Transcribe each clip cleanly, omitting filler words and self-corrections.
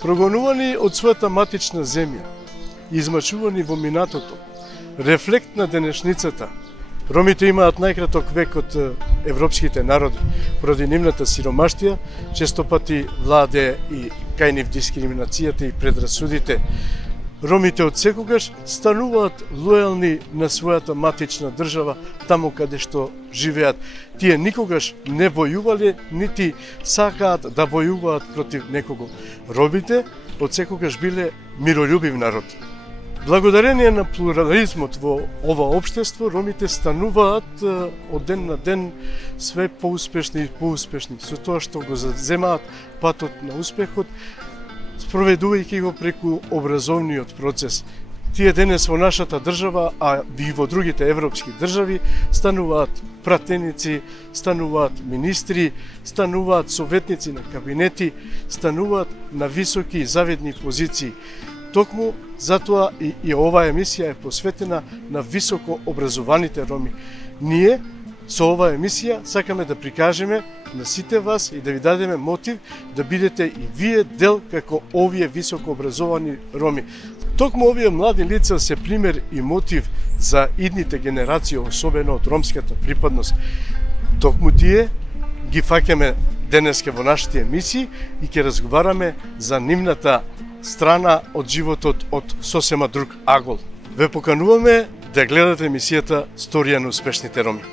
Прогонувани од својата матична земја, измачувани во минатото, рефлект на денешницата, ромите имаат најкраток век од европските народи, поради нивната сиромаштија, често пати владе и кај нив дискриминацијата и предрасудите. Ромите од секогаш стануваат лојални на својата матична држава, таму каде што живеат. Тие никогаш не војувале, нити сакаат да војуваат против некого. Ромите од секогаш биле миролюбив народ. Благодарение на плурализмот во ова општество, ромите стануваат од ден на ден све поуспешни и поуспешни, со тоа што го заземаат патот на успехот, спроведувајќи го преку образовниот процес. Тие денес во нашата држава, а и во другите европски држави, стануваат пратеници, стануваат министри, стануваат советници на кабинети, стануваат на високи и завидни позиции. Токму затоа и оваа емисија е посветена на високо образованите роми. Ние со оваа емисија сакаме да прикажеме на сите вас и да ви дадеме мотив да бидете и вие дел како овие високо образовани роми. Токму овие млади лица се пример и мотив за идните генерации, особено од ромската припадност. Токму тие ги фаќаме денеска во нашите емисии и ќе разговараме за нивната страна од животот од сосема друг агол. Ве покануваме да гледате емисијата Сторија на успешните роми.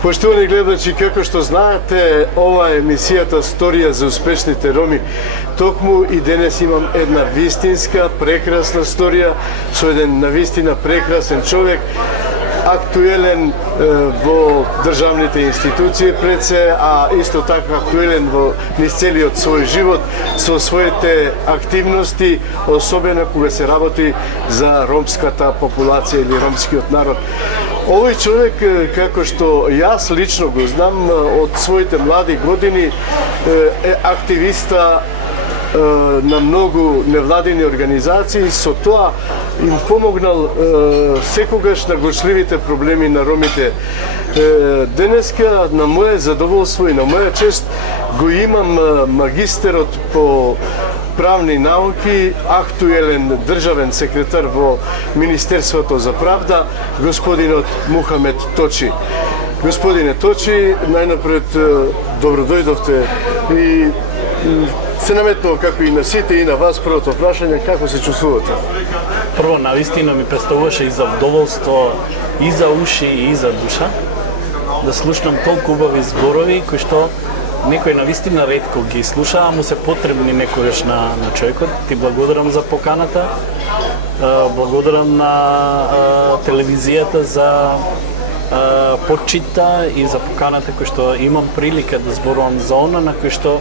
Поштовани гледачи, како што знаете, ова е емисијата Сторија за успешните роми. Токму и денес имам една вистинска, прекрасна сторија со еден навистина прекрасен човек, актуелен во државните институции пред се, а исто така актуелен во низ целиот свој живот со своите активности, особено кога се работи за ромската популација или ромскиот народ. Овој човек, како што јас лично го знам, од своите млади години е активиста на многу невладини организации, со тоа им помогнал секогаш на гошливите проблеми на ромите. Денеска на моје задоволство и на моја чест го имам магистерот по правни науки, актуелен државен секретар во Министерството за правда, господинот Мухамед Точи. Господине Точи, најнапред добро дојдовте и се наметнува како и на сите и на вас првото прашање, како се чувствувате? Прво, навистина ми представуваше и задоволство и за уши и за душа да слушнам толку убави зборови кои што некој навистина ретко ги слуша, а му се потребни некогаш на човекот. Ти благодарам за поканата, благодарам на телевизијата за почита и за поканата кој што имам прилика да зборувам за она на кој што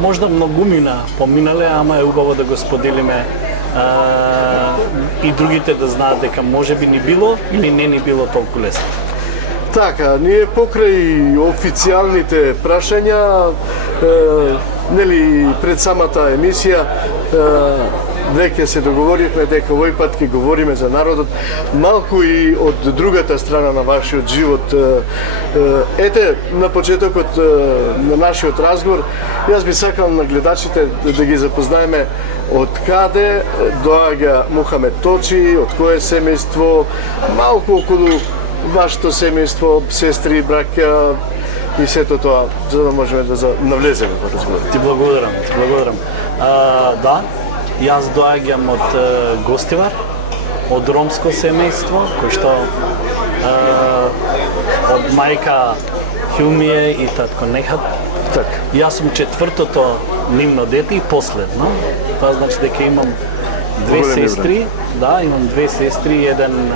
можда многумина поминале, ама е убаво да го споделиме и другите да знаат дека може би ни било или не ни било толку лесно. Така, ние покрај официјалните прашања, нели пред самата емисија, веќе се договоривме дека овој пат ќе говориме за народот, малку и од другата страна на вашиот живот. Ете, на почетокот на нашиот разговор, јас би сакал на гледачите да ги запознаеме од каде доаѓа Мухамед Точи, од кое семејство, малку околу вашето семејство, сестри, браќа и сето тоа, за да можеме да навлеземе во разговор. Ти благодарам. Да, јас доаѓам од Гостивар, од ромско семејство, кој што од мајка Хилмие и татко Нехат. Така. Јас сум четвртото нивно дете и последно. Тоа значи дека имам две сестри, да, имам две сестри и еден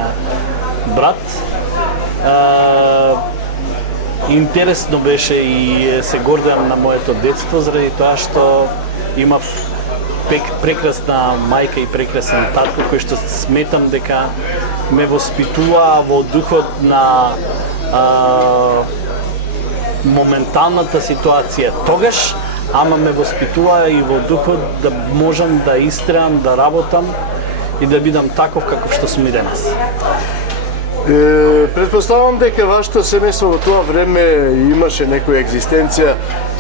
брат. Интересно беше и се гордеам на моето детство заради тоа што имав прекрасна мајка и прекрасен татко кој што сметам дека ме воспитуваа во духот на моменталната ситуација тогаш, ама ме воспитуваа и во духот да можам да истреам, да работам и да бидам таков каков што сум и денес. Предпоставам дека вашето семејство во тоа време имаше некоја екзистенција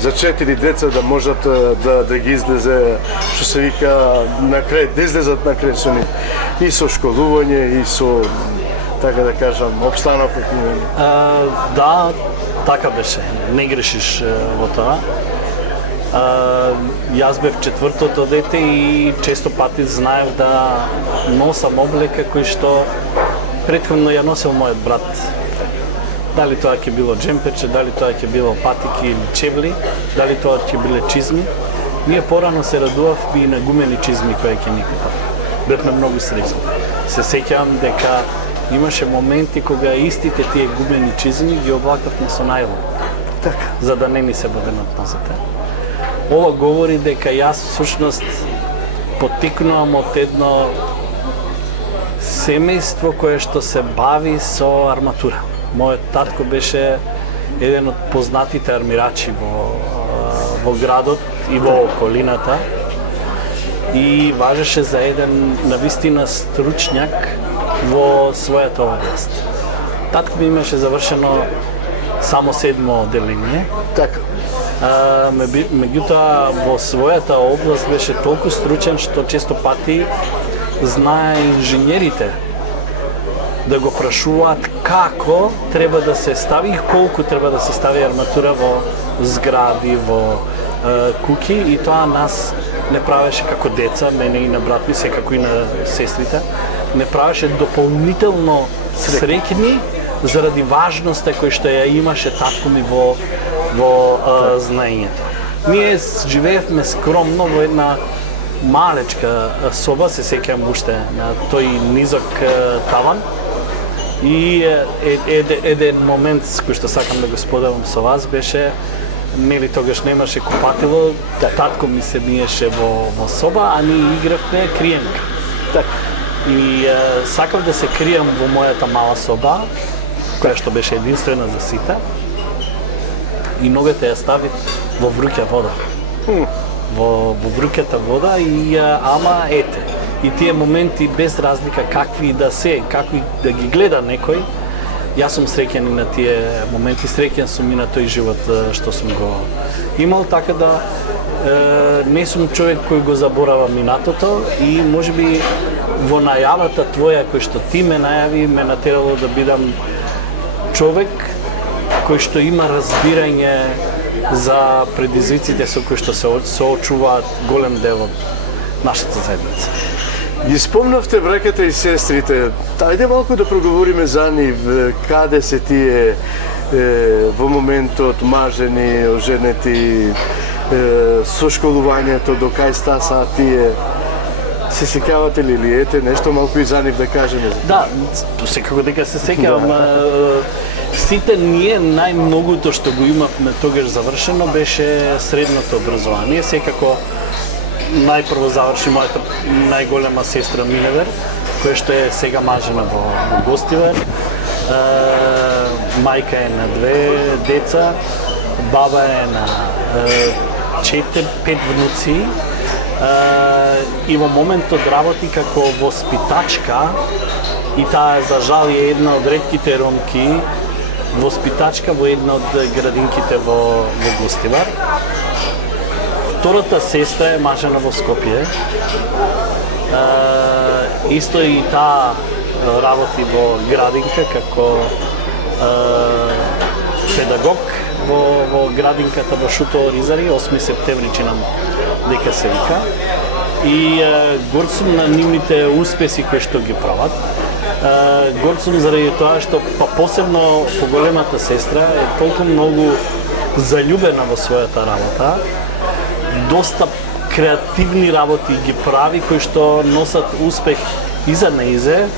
за 4 деца да можат да ги излезе, што се вика, на крај, да излезат на крај со нив. И со школување, и со, така да кажам, обстанокот. Да, така беше. Не грешиш во тоа. Јас бев четвртото дете и често пати знаев да носам облека кој што претходно ја носел мојот брат. Дали тоа ќе било джемперче, дали тоа ќе било патики или чебли, дали тоа ќе биле чизми. Ние порано се радувавме и на гумени чизми кои ќе ни купат. Бевме многу среќни. Се сеќавам дека имаше моменти кога истите тие гумени чизми ги облакавме со најлон. Така. За да не ни се боденат носите. Ова говори дека јас всушност потекнувам од едно семејство кое што се бави со арматура. Мојот татко беше еден од познатите армирачи во градот и во околината и важеше за еден навистина стручњак во својата област. Татко ми имаше завршено само 7-мо одделение. Така. Меѓутоа во својата област беше толку стручен што често пати знае инженерите да го прашуваат како треба да се стави и колку треба да се стави арматура во згради, во куќи и тоа нас не правеше како деца, мене и на брат ми, секако и на сестрите, не правеше дополнително среќни заради важноста кој што ја имаше татко ми во знаењето. Ние живеевме скромно во една малечка соба, се сеќавам уште на тој низок таван. И еден момент кој што сакам да го споделам со вас беше, нели тогаш немаше купатило, татко ми се миеше во соба, а ние игравме криенка. Така. И сакав да се кријам во мојата мала соба, која што беше единствена за сите. И ногата ја ставив во вруќа вода. Во вруќата вода и ама ете. И тие моменти без разлика какви да се, какви да ги гледа некој, јас сум среќен и на тие моменти, среќен сум и на тој живот што сум го имал, така да не сум човек кој го заборава минатото и можеби во најавата твоја кој што ти ме најави ме натерало да бидам човек кој што има разбирање за предизвиците со кои што се соочуваат голем дел од нашата заедница. Ги спомнавте браќата и сестрите. Ајде малку да проговориме за нив. Каде се тие во моментот мажени, оженети, со школувањето, до кај стаса тие? Се сеќавате ли ете нешто малку и за нив да кажеме? Да, секако дека се сеќавам. Сите ние најмногото што го имавме тогаш завршено беше средното образование. Секако најпрво заврши мојата најголема сестра Миневер, која што е сега мажена во Гостивар. Мајка е на 2 деца, баба е на 4-5 внуци. И во моментот работи како воспитачка и таа за жал е една од ретките ромки воспитачка во една од градинките во Гостивар. Втората сестра е мажена во Скопје. Исто и таа работи во градинка како педагог во градинката во Шутово Ризари, 8 септември чинам дека се вика. И горд сум на нивните успеси кои што ги прават. Горд сум заради тоа што посебно поголемата сестра е толку многу заљубена во својата работа. Доста креативни работи ги прави кои што носат успех и за неизе,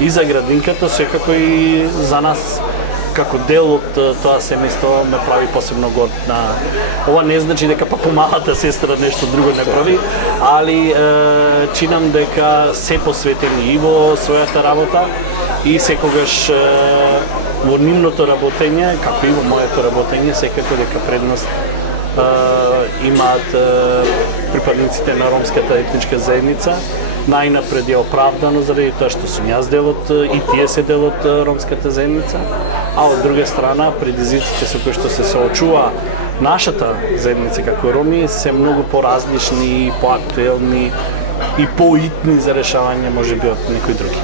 и за градинката, секако и за нас како дел од тоа семејство ме прави посебно горд. Ова не значи дека помалата сестра нешто друго не прави, али чинам дека се посветени и во својата работа и секогаш во нивното работење, како и во моето работење, секако дека предност имаат припадниците на ромската етничка заедница најнапред е оправдано заради тоа што сум јас дел од и тие се дел од ромската заедница, а од друга страна предизвиците со кои што се соочува нашата заедница како роми се многу поразлични, поактуелни и поитни за решавање можеби од некои други.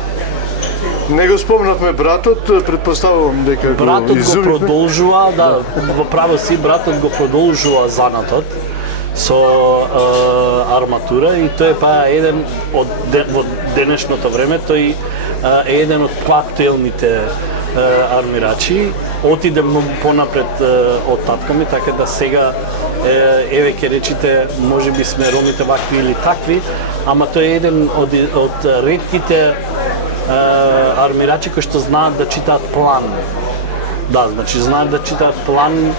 Не го спомнавме братот, предпоставувам дека Братот го изумивме. продолжува, да, во право си братот го продолжува занатот со арматура и тој па еден од во денешното време тој е еден од поактуелните армирачи. Отиде многу понапред од татко ми, така да сега еве ќе речите можеби сме ромите вакви или такви, ама тој е еден од ретките армирачи кои што знаат да читаат план. Да, значи знаат да читаат план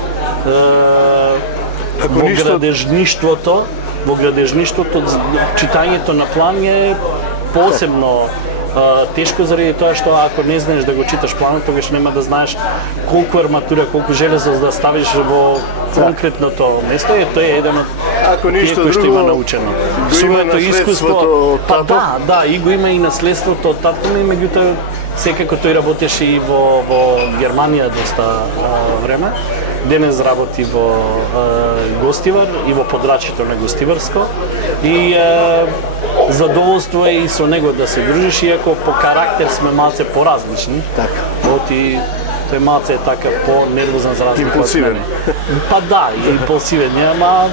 во градежништвото читањето на план е посебно тешко заради тоа што ако не знаеш да го читаш планот, тогаш нема да знаеш колку арматура, колку железо да ставиш во конкретното место и тој е еден од Ако ништо кој што има друго, научено. го има Своето наследството од па татко? да, и го има и наследството од татко ми, меѓутоа секако тој работеше и во Германија доста време. Денес работи во Гостивар и во подрачјето на Гостиварско и задоволство е и со него да се дружиш, иако по карактер сме малце поразлични. Така. Тој малце е така по-нервозен за разлика од Импулсивен. мене. Па да, е импулсивен, ама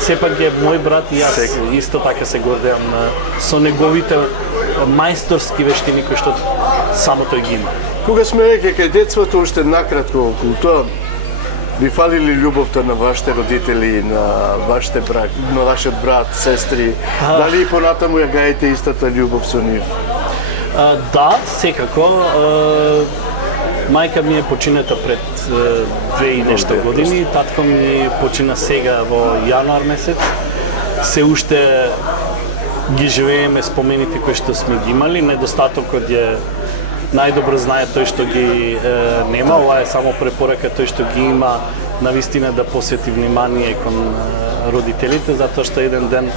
сепак е мој брат и јас исто така се гордеам со неговите мајсторски вештини кои што само тој ги има. Кога сме веќе кај детството, уште накратко околу тоа, ви фалили љубовта на вашите родители, на вашите на вашиот брат, сестри? Дали и понатаму ја гаите истата љубов со нив? Да, секако. Мајка ми е почината пред 2 и нешто години, татко ми почина сега во јануар месец. Се уште ги живееме спомените кои што сме ги имали, недостатокот е најдобро знае тој што ги нема, ова е само препорака тој што ги има навистина да посвети внимание кон родителите, затоа што еден ден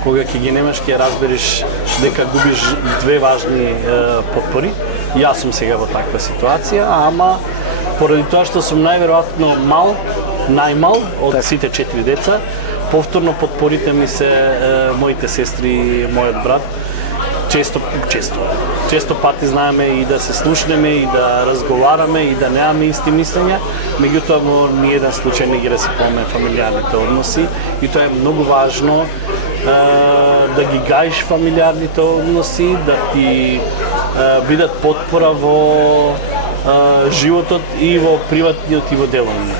кога ќе ги немаш ќе разбереш дека губиш две важни потпори. Јас сум сега во таква ситуација, ама поради тоа што сум најверојатно најмал од сите 4 деца, повторно потпорите ми се моите сестри и мојот брат. Често пати знаеме и да се слушнеме и да разговараме и да немаме исти мислења, меѓутоа во ниеден случај не ги расипуваме фамилиарните односи и тоа е многу важно да ги гаиш фамилиарните односи, да ти бидат потпора во животот и во приватниот и во деловниот.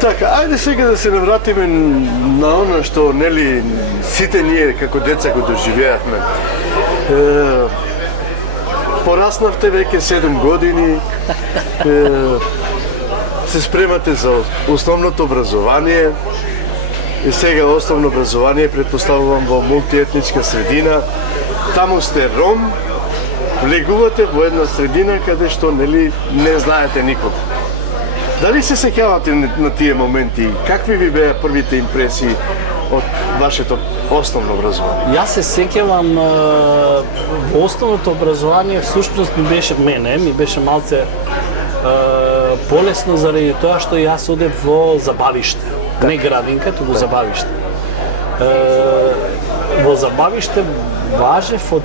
Така, ајде сега да се навратиме на она што нели сите ние како деца го доживеавме. Пораснавте веќе 7 години, се спремате за основното образование и сега основно образование предпоставувам во мултиетничка средина. Таму сте ром, влегувате во една средина каде што нели не знаете никого. Дали се сеќавате на тие моменти? Какви ви беа првите импресии од вашето основно образование? Јас се сеќавам во основното образование всушност ми беше малце полесно заради тоа што јас одев во забавиште. Не градинка, туку забавиште. Во забавиште важев од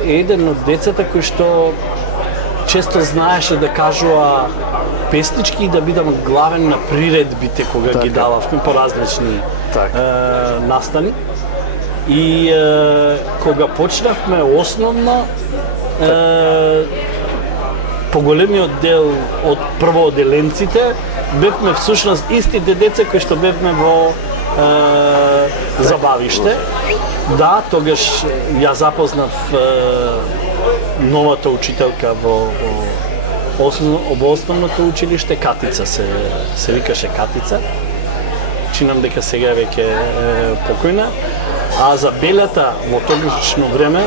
еден од децата кој што често знаеше да кажува песнички и да бидам главен на приредбите кога ги дававме по различни настани. И кога почнавме основно, поголемиот дел од првооделенците бевме всушност истите деца кои што бевме во забавиште. Да, тогаш ја запознав новата учителка во основното училиште, Катица се викаше Катица. Чинам дека сега веќе покојна. А за Белата во тогашно време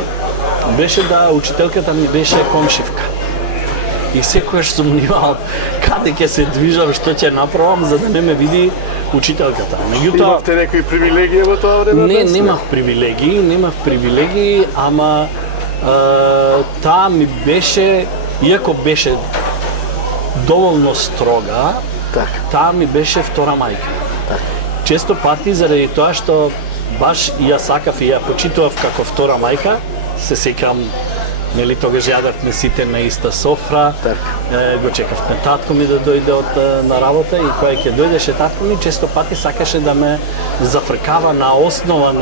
беше да учителката ми беше комшивка. и секогаш сумнивал каде ќе се движам, што ќе направам за да не ме види учителката. Меѓутоа Имавте некои привилегии во тоа време? не, немав привилегии, ама таа ми беше, иако беше доволно строга, таа ми беше втора мајка. Често пати заради тоа што баш ја сакав и ја почитував како втора мајка, се сеќавам, нели тогаш јадевме сите на иста софра, го чекавме татко ми да дојде на работа и кога ќе дојдеше татко ми, често пати сакаше да ме зафркава на основа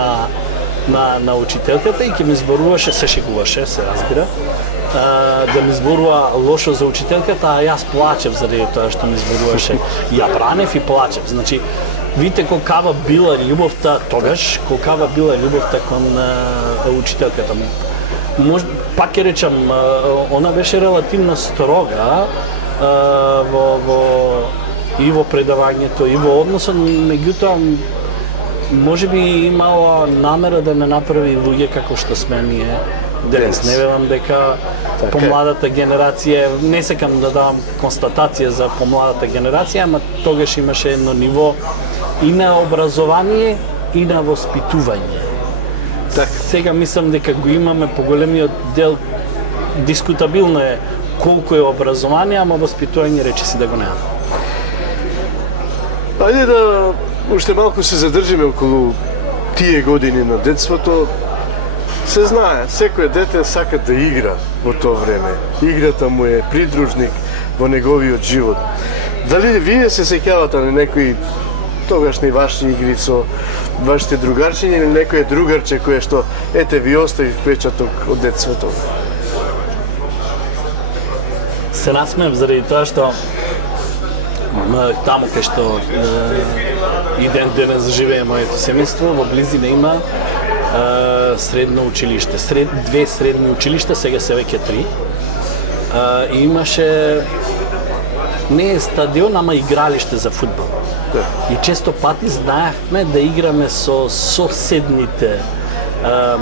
на учителката и ќе ми зборуваше, се шегуваше, се разбира, да ми зборува лошо за учителката, а јас плачев заради тоа што ми зборуваше. Ја бранев и плачев. Значи, видите колкава била љубовта тогаш, колкава била љубовта кон учителката. Пак ќе речам, она беше релативно строга и во предавањето, и во односот, меѓутоа, може би имала намера да не направи луѓе како што сме ние денес. Не велам дека помладата генерација, не сакам да давам констатација за помладата генерација, ама тогаш имаше едно ниво и на образование и на воспитување. Сега мислам дека го имаме поголемиот дел, дискутабилно е колку е образование, ама воспитување речиси да го немаме. Ајде да уште малку се задржиме околу тие години на детството. Се знае, секој дете сака да игра во тоа време. Играта му е придружник во неговиот живот. Дали вие се сеќавате на некои тогашни ваши игри со вашите другарчиња или некое другарче кое што ете ви остави впечаток од детството? Се насмеев заради тоа што таму кај што и денес живее моето семејство, во близина има средно училиште. Две средни училишта, сега се веќе 3. И имаше не е стадион, ама игралиште за фудбал. И често пати знаевме да играме со соседните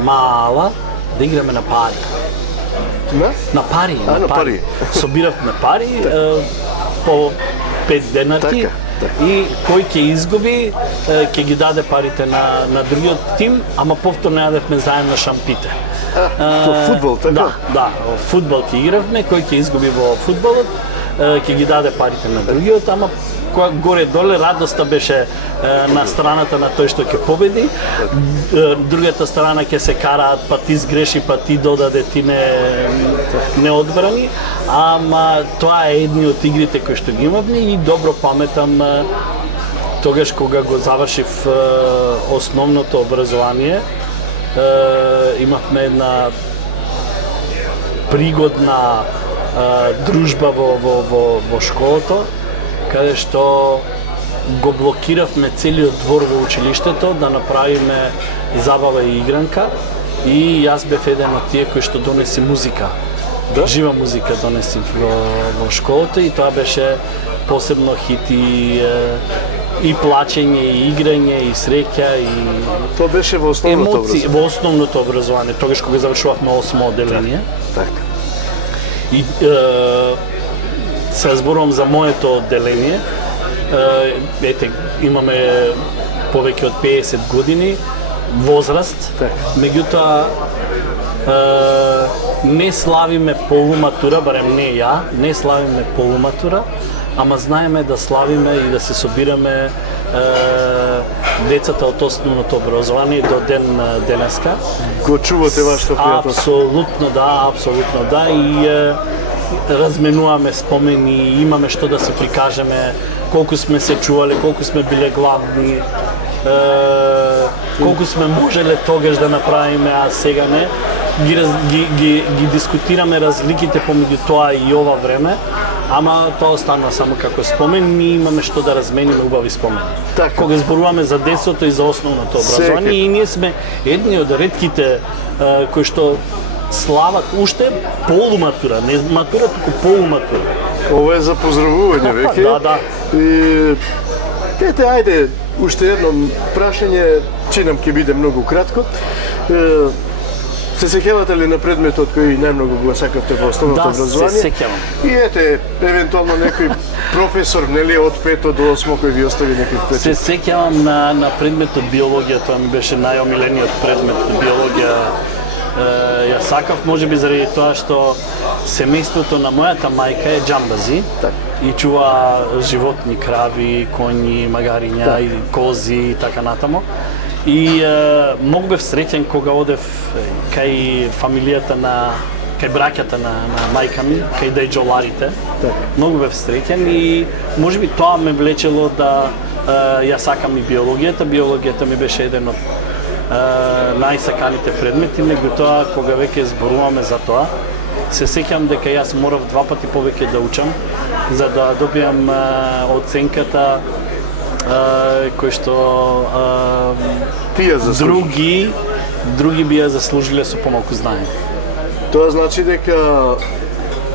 маала, да играме на пари. На пари. Собиравме пари по 5 денарки и кој ќе изгуби ќе ги даде парите на другиот тим, ама повторно јадевме заедно шампите. Фудбал, така? Да, фудбал ќе игравме, кој ќе изгуби во фудбалот ќе ги даде парите на другиот, ама кога горе-доле радоста беше на страната на тој што ќе победи, другата страна ќе се караат, па ти сгреши, па ти додаде, ти не одбрани, ама тоа е едни од игрите кои што ги имавме и добро паметам тогаш кога го завршив основното образование, имавме една пригодна дружба во школото, каде што го блокиравме целиот двор во училиштето да направиме забава и игранка и јас бев еден од тие кои што донеси музика. Жива музика донеси во школото и тоа беше посебно хит и плачење, и играње, и среќа, и тоа беше во основното образование. Во основното образование, тогаш кога завршувавме 8 одделение. Така. И се зборувам за моето одделение. Ете, имаме повеќе од 50 години возраст, меѓутоа не славиме полуматура, барем не ја, не славиме полуматура, ама знаеме да славиме и да се собираме децата од основното образование до ден денеска. Го чувате вашето пријателство? Апсолутно да, и разменуваме спомени, имаме што да се прикажеме, колку сме се чувале, колку сме биле главни, колку сме можеле тогаш да направиме, а сега не. Ги дискутираме разликите помеѓу тоа и ова време, ама тоа остана само како спомен, ние имаме што да размениме убави спомени. Кога зборуваме за детството и за основното образование, и ние сме едни од ретките кои што слават уште полуматура, не матура, туку полуматура. Ова е за поздравување веќе. Да. И ете, ајде, уште едно прашање, чинам ќе биде многу кратко. Се сеќавате ли на предметот кој најмногу го сакавте во основното Да, образование? се сеќавам. И ете, евентуално некој професор, нели, од 5 до 8 кој ви остави некој впечаток? Се сеќавам на предметот биологија, тоа ми беше најомилениот предмет биологија. Ја сакав можеби заради тоа што семејството на мојата мајка е џамбази и чува животни, крави, коњи, магариња и кози и така натаму. И многу бев среќен кога одев кај фамилијата кај браќата на мајка ми, кај дејџоларите. Многу бев среќен и можеби тоа ме влечело да ја сакам и биологијата. Биологијата ми беше еден од најсаканите предмети, меѓутоа кога веќе зборуваме за тоа, се сеќам дека јас морав 2 пати повеќе да учам за да добиам оценката кој што Тие заслужили. други би ја заслужиле со помалку знаење. Тоа значи дека,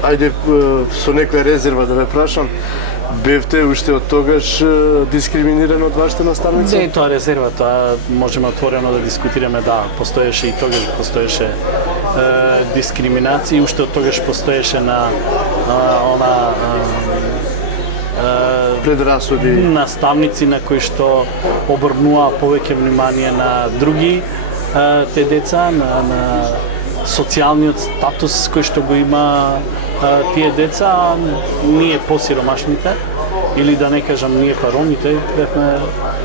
ајде со некоја резерва да ве прашам, бевте уште од тогаш дискриминиран од вашите наставници? Не е тоа резерва, тоа можеме отворено да дискутираме, да, постоеше и тогаш постоеше дискриминација, уште од тогаш постоеше предрасуди, наставници на кои што обрнуваа повеќе внимание на други те деца, на социјалниот статус кој што го има тие деца, ние посиромашните, или да не кажам ние ромите, бевме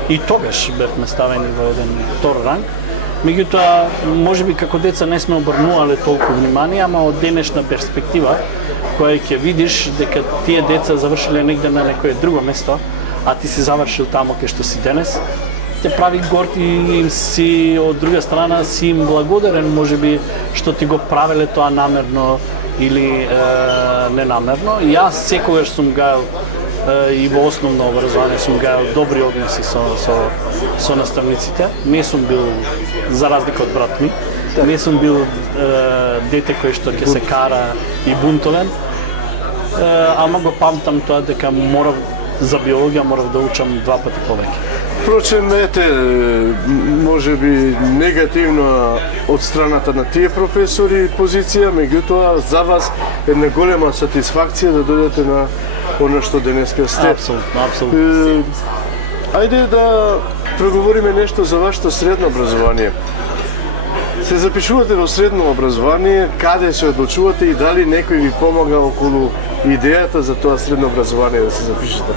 и тогаш бевме ставени во еден втор ранг. Меѓутоа, можеби како деца не сме обрнувале толку внимание, ама од денешна перспектива, која ќе видиш дека тие деца завршиле негде на некое друго место, а ти си завршил тамо кај што си денес, те прави горд и си од друга страна си им благодарен можеби што ти го правеле тоа намерно или ненамерно. И јас секогаш сум гаел и во основно образование сум гаел добри односи со наставниците. Не сум бил, за разлика од брат ми, не сум бил дете кој што ќе се кара и бунтовен, ама го памтам тоа дека за биологија морав да учам 2 пати повеќе. Впрочем, ете, може би негативно од страната на тие професори позиција, меѓутоа за вас една голема сатисфакција да дојдете на оно што денеска сте. Апсолутно. Ајде да проговориме нешто за вашето средно образование. Се запишувате во средно образование, каде се одлучувате и дали некој ви помага околу идејата за тоа средно образование да се запишете?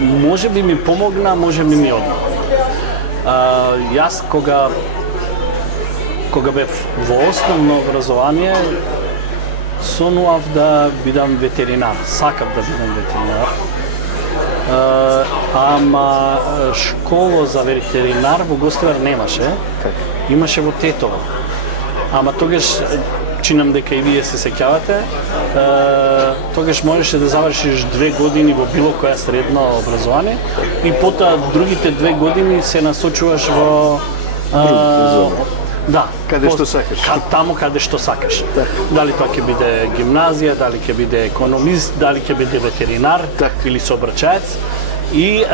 Може би ми помогна, може би ми одна. Јас кога бев во основно образование, сонував да бидам ветеринар, сакав да бидам ветеринар. Ама школа за ветеринар во Гостивар немаше, имаше во Тетово. Ама тогаш, чинам дека и вие се сеќавате, тогаш можеше да завршиш 2 години во било која средно образование и потоа другите 2 години се насочуваш во каде што сакаш. Таму каде што сакаш. Дали тоа ќе биде гимназија, дали ќе биде економист, дали ќе биде ветеринар или сообраќаец. И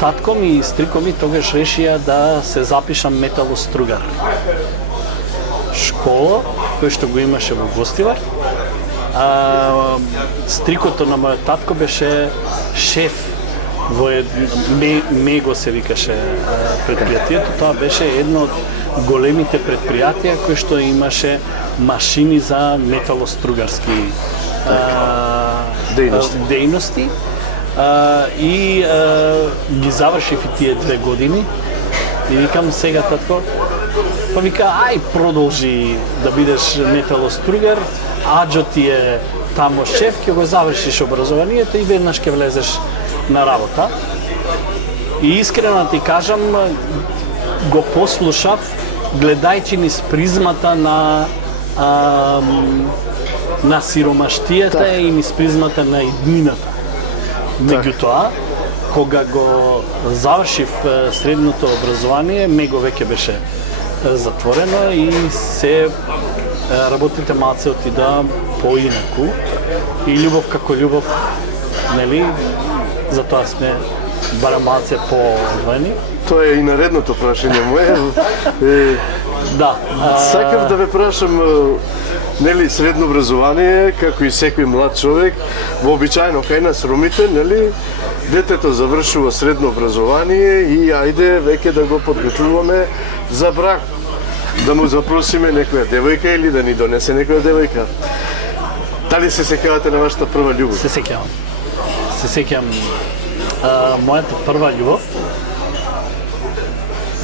татко ми и стрико ми тогаш решија да се запишам металостругар. Школа кој што го имаше во Гостивар. Стрикото на мојот татко беше шеф во Мего се викаше предпријатието. Тоа беше едно од големите предпријатија кои што имаше машини за металостругарски дејности. И ги завршив и тие 2 години. И викам сега татко, па вика, ај продолжи да бидеш металостругар, аџо ти е тамо шеф, ќе го завршиш образованието и веднаш ќе влезеш на работа. И искрено ти кажам, го послушав гледајќи низ призмата на сиромаштијата и низ призмата на иднината. Меѓутоа, кога го завршив средното образование, Мего веќе беше затворено и се работите малце отида поинаку. И љубов како љубов, нели, затоа сме барем малце по-одвоени. Тоа е и наредното прашање мое. Да. Сакав да ве прашам, нели, средно образование, како и секој млад човек, вообичаено кај нас ромите, нели, детето завршува средно образование и ајде веќе да го подготвуваме за брак. Да му запросиме некоја девојка или да ни донесе некоја девојка. Дали се сеќавате на вашата прва љубов? Се сеќавам. Се сеќавам. Мојата прва љубов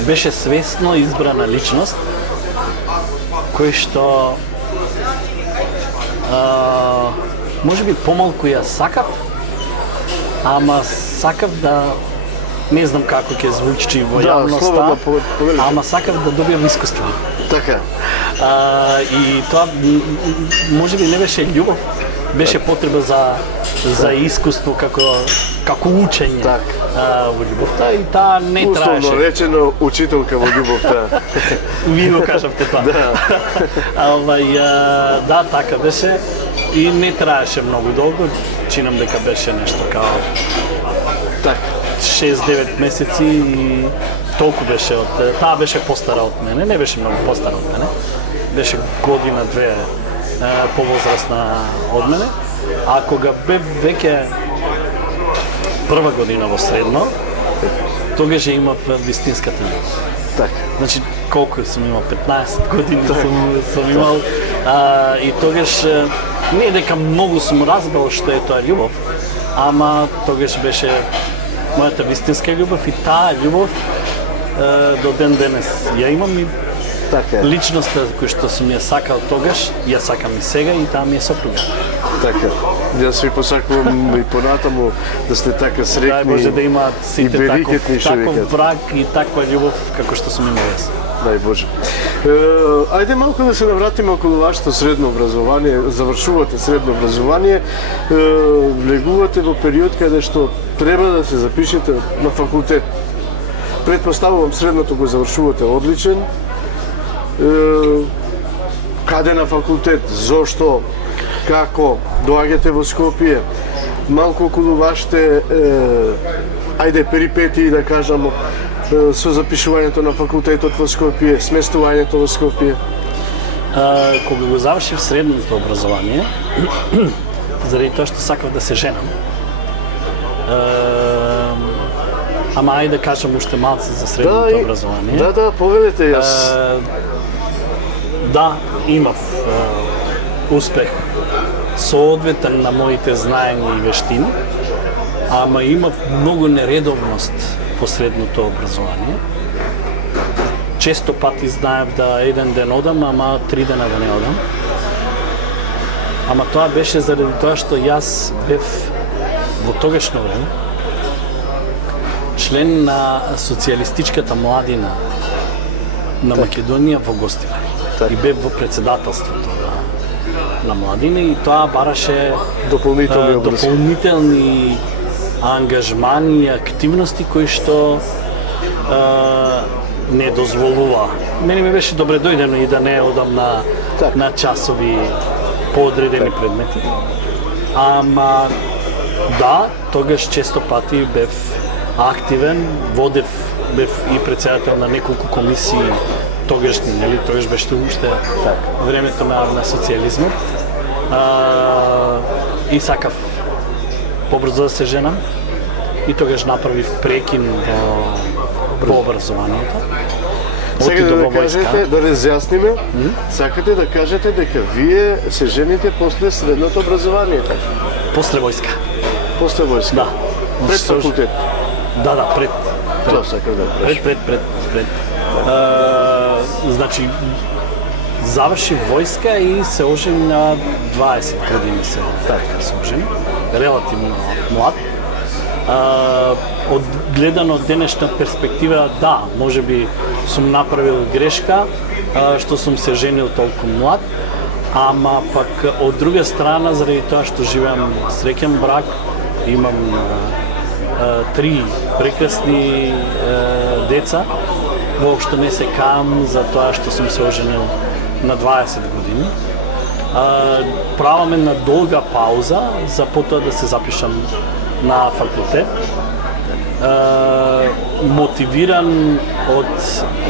беше свесно избрана личност кој што можеби помалку ја сакав, ама сакав да не знам како ќе звучи во јавноста, слободно повелете. ама сакав да добиам искуство. Така. И тоа можеби не беше љубов, беше потреба за искуство како учење во љубовта и таа не Условно траеше. речено, учителка во љубовта. Вие го кажавте тоа. Да, така беше и не траеше многу долго. Чинам дека беше нешто као Така. 6-9 месеци и толку беше таа беше постара од мене, не беше многу постара од мене. Беше година-две повозрасна од мене. А кога бев веќе прва година во средно, тогаш ја имав вистинската љубов. Така. Значи, колку сум имал, 15 години сум имал, и тогаш не дека многу сум разбрал што е тоа љубов, ама тогаш беше мојата вистинска љубов и таа љубов до ден денес ја имам и Така е. личноста која што сум ја сакал тогаш, ја сакам и сега и таа ми е сопруга. Така. Јас ви посакувам и понатаму да сте така среќни. Дај Боже да имаат и сите берикетни таков човекот. брак и таква љубов како што сум имал јас. Дај Боже. Ајде малку да се навратиме околу вашето средно образование. Завршувате средно образование, влегувате во период каде што треба да се запишете на факултет. Предпоставувам средното го завршувате одличен. Каде на факултет, зошто, како доаѓате во Скопје, малку околу вашите ајде перипетии да кажам со запишувањето на факултетот во Скопје, сместувањето во Скопје. Кога го завршив средното образование, заради тоа што сакав да се женам, ама ајде да кажам уште малце за средното образование. Да, повелете јас. Да, имав успех соодветен на моите знаења и вештини, ама имав многу нередовност по средното образование. Често пати знаев да еден ден одам, ама 3 дена да не одам. Ама тоа беше заради тоа што јас бев во тогашно време член на социјалистичката младина на Македонија во Гостивар. И бев во председателството на младина и тоа бараше дополнителни ангажмани и активности кои што не дозволува. Мене ми беше добре дојдено и да не одам на часови по одредени предмети. Ама да, тогаш често пати бев активен, бев и председател на неколку комисии тогашни, нели, тогаш беше уште времето на социјализмот. И сакав побрзо да се женам и тогаш направив прекин во образованието. Сега да кажете, да разјасниме, сакате да кажете дека вие се жените после средното образование, така? После војска. После војска? Да. Пред факултет? Да, пред. Тоа сакам да кажам. Пред. Значи, заврши војска и се ожени на 20 години се ожени. Релативно млад. Од гледано од денешна перспектива, да, можеби сум направил грешка, што сум се женил толку млад, ама пак од друга страна, заради тоа што живеам среќен брак, имам 3 прекрасни деца, воопшто не се каам за тоа што сум се оженил на 20 години. Правам една долга пауза за потоа да се запишам на факултет. мотивиран од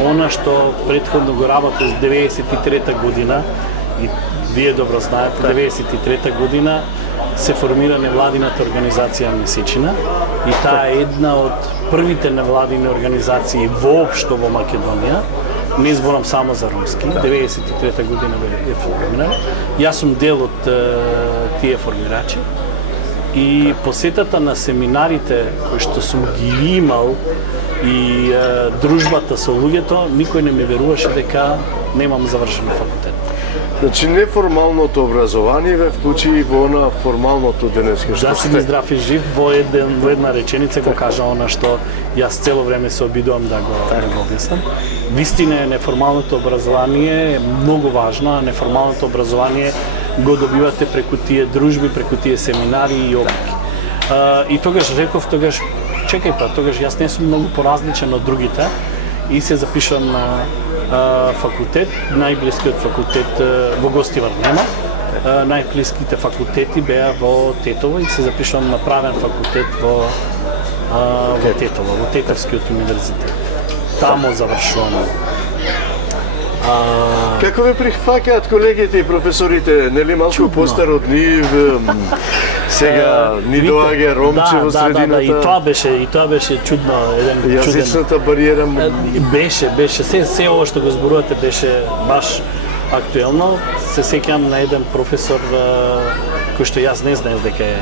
она што претходно го работи 93-та година, и вие добро знаете, 93-та година се формира невладината организација Месечина, и таа е една од првите невладини организации воопшто во Македонија. Не зборам само за ромски, 93-та година е формирана. Јас сум дел од тие формирачи. И посетата на семинарите кои што сум ги имал и дружбата со луѓето, никој не ми веруваше дека немам завршен факултет. Значи неформалното образование ве вклучи и во она формалното денеска што Да си ми здрав и жив, во една реченица го кажа она што јас цело време се обидувам да го објаснам. Вистина е неформалното образование е многу важно, а неформалното образование го добивате преку тие дружби, преку тие семинари и обуки. И тогаш реков, чекај па, тогаш јас не сум многу поразличен од другите и се запишувам на факултет, најблискиот факултет во Гостивар нема. Најблиските факултети беа во Тетово и се запишувам на правен факултет во Тетово, во Тетовскиот универзитет. Тамо завршувам. Како ве прифаќаат колегите и професорите, нели малку постар од нив, сега ни доаѓа ромче во средината? Да, и тоа беше чудно, јазичната бариера беше се ова што го зборувате беше баш актуелно. Се сеќам на еден професор кој што јас не знаев дека е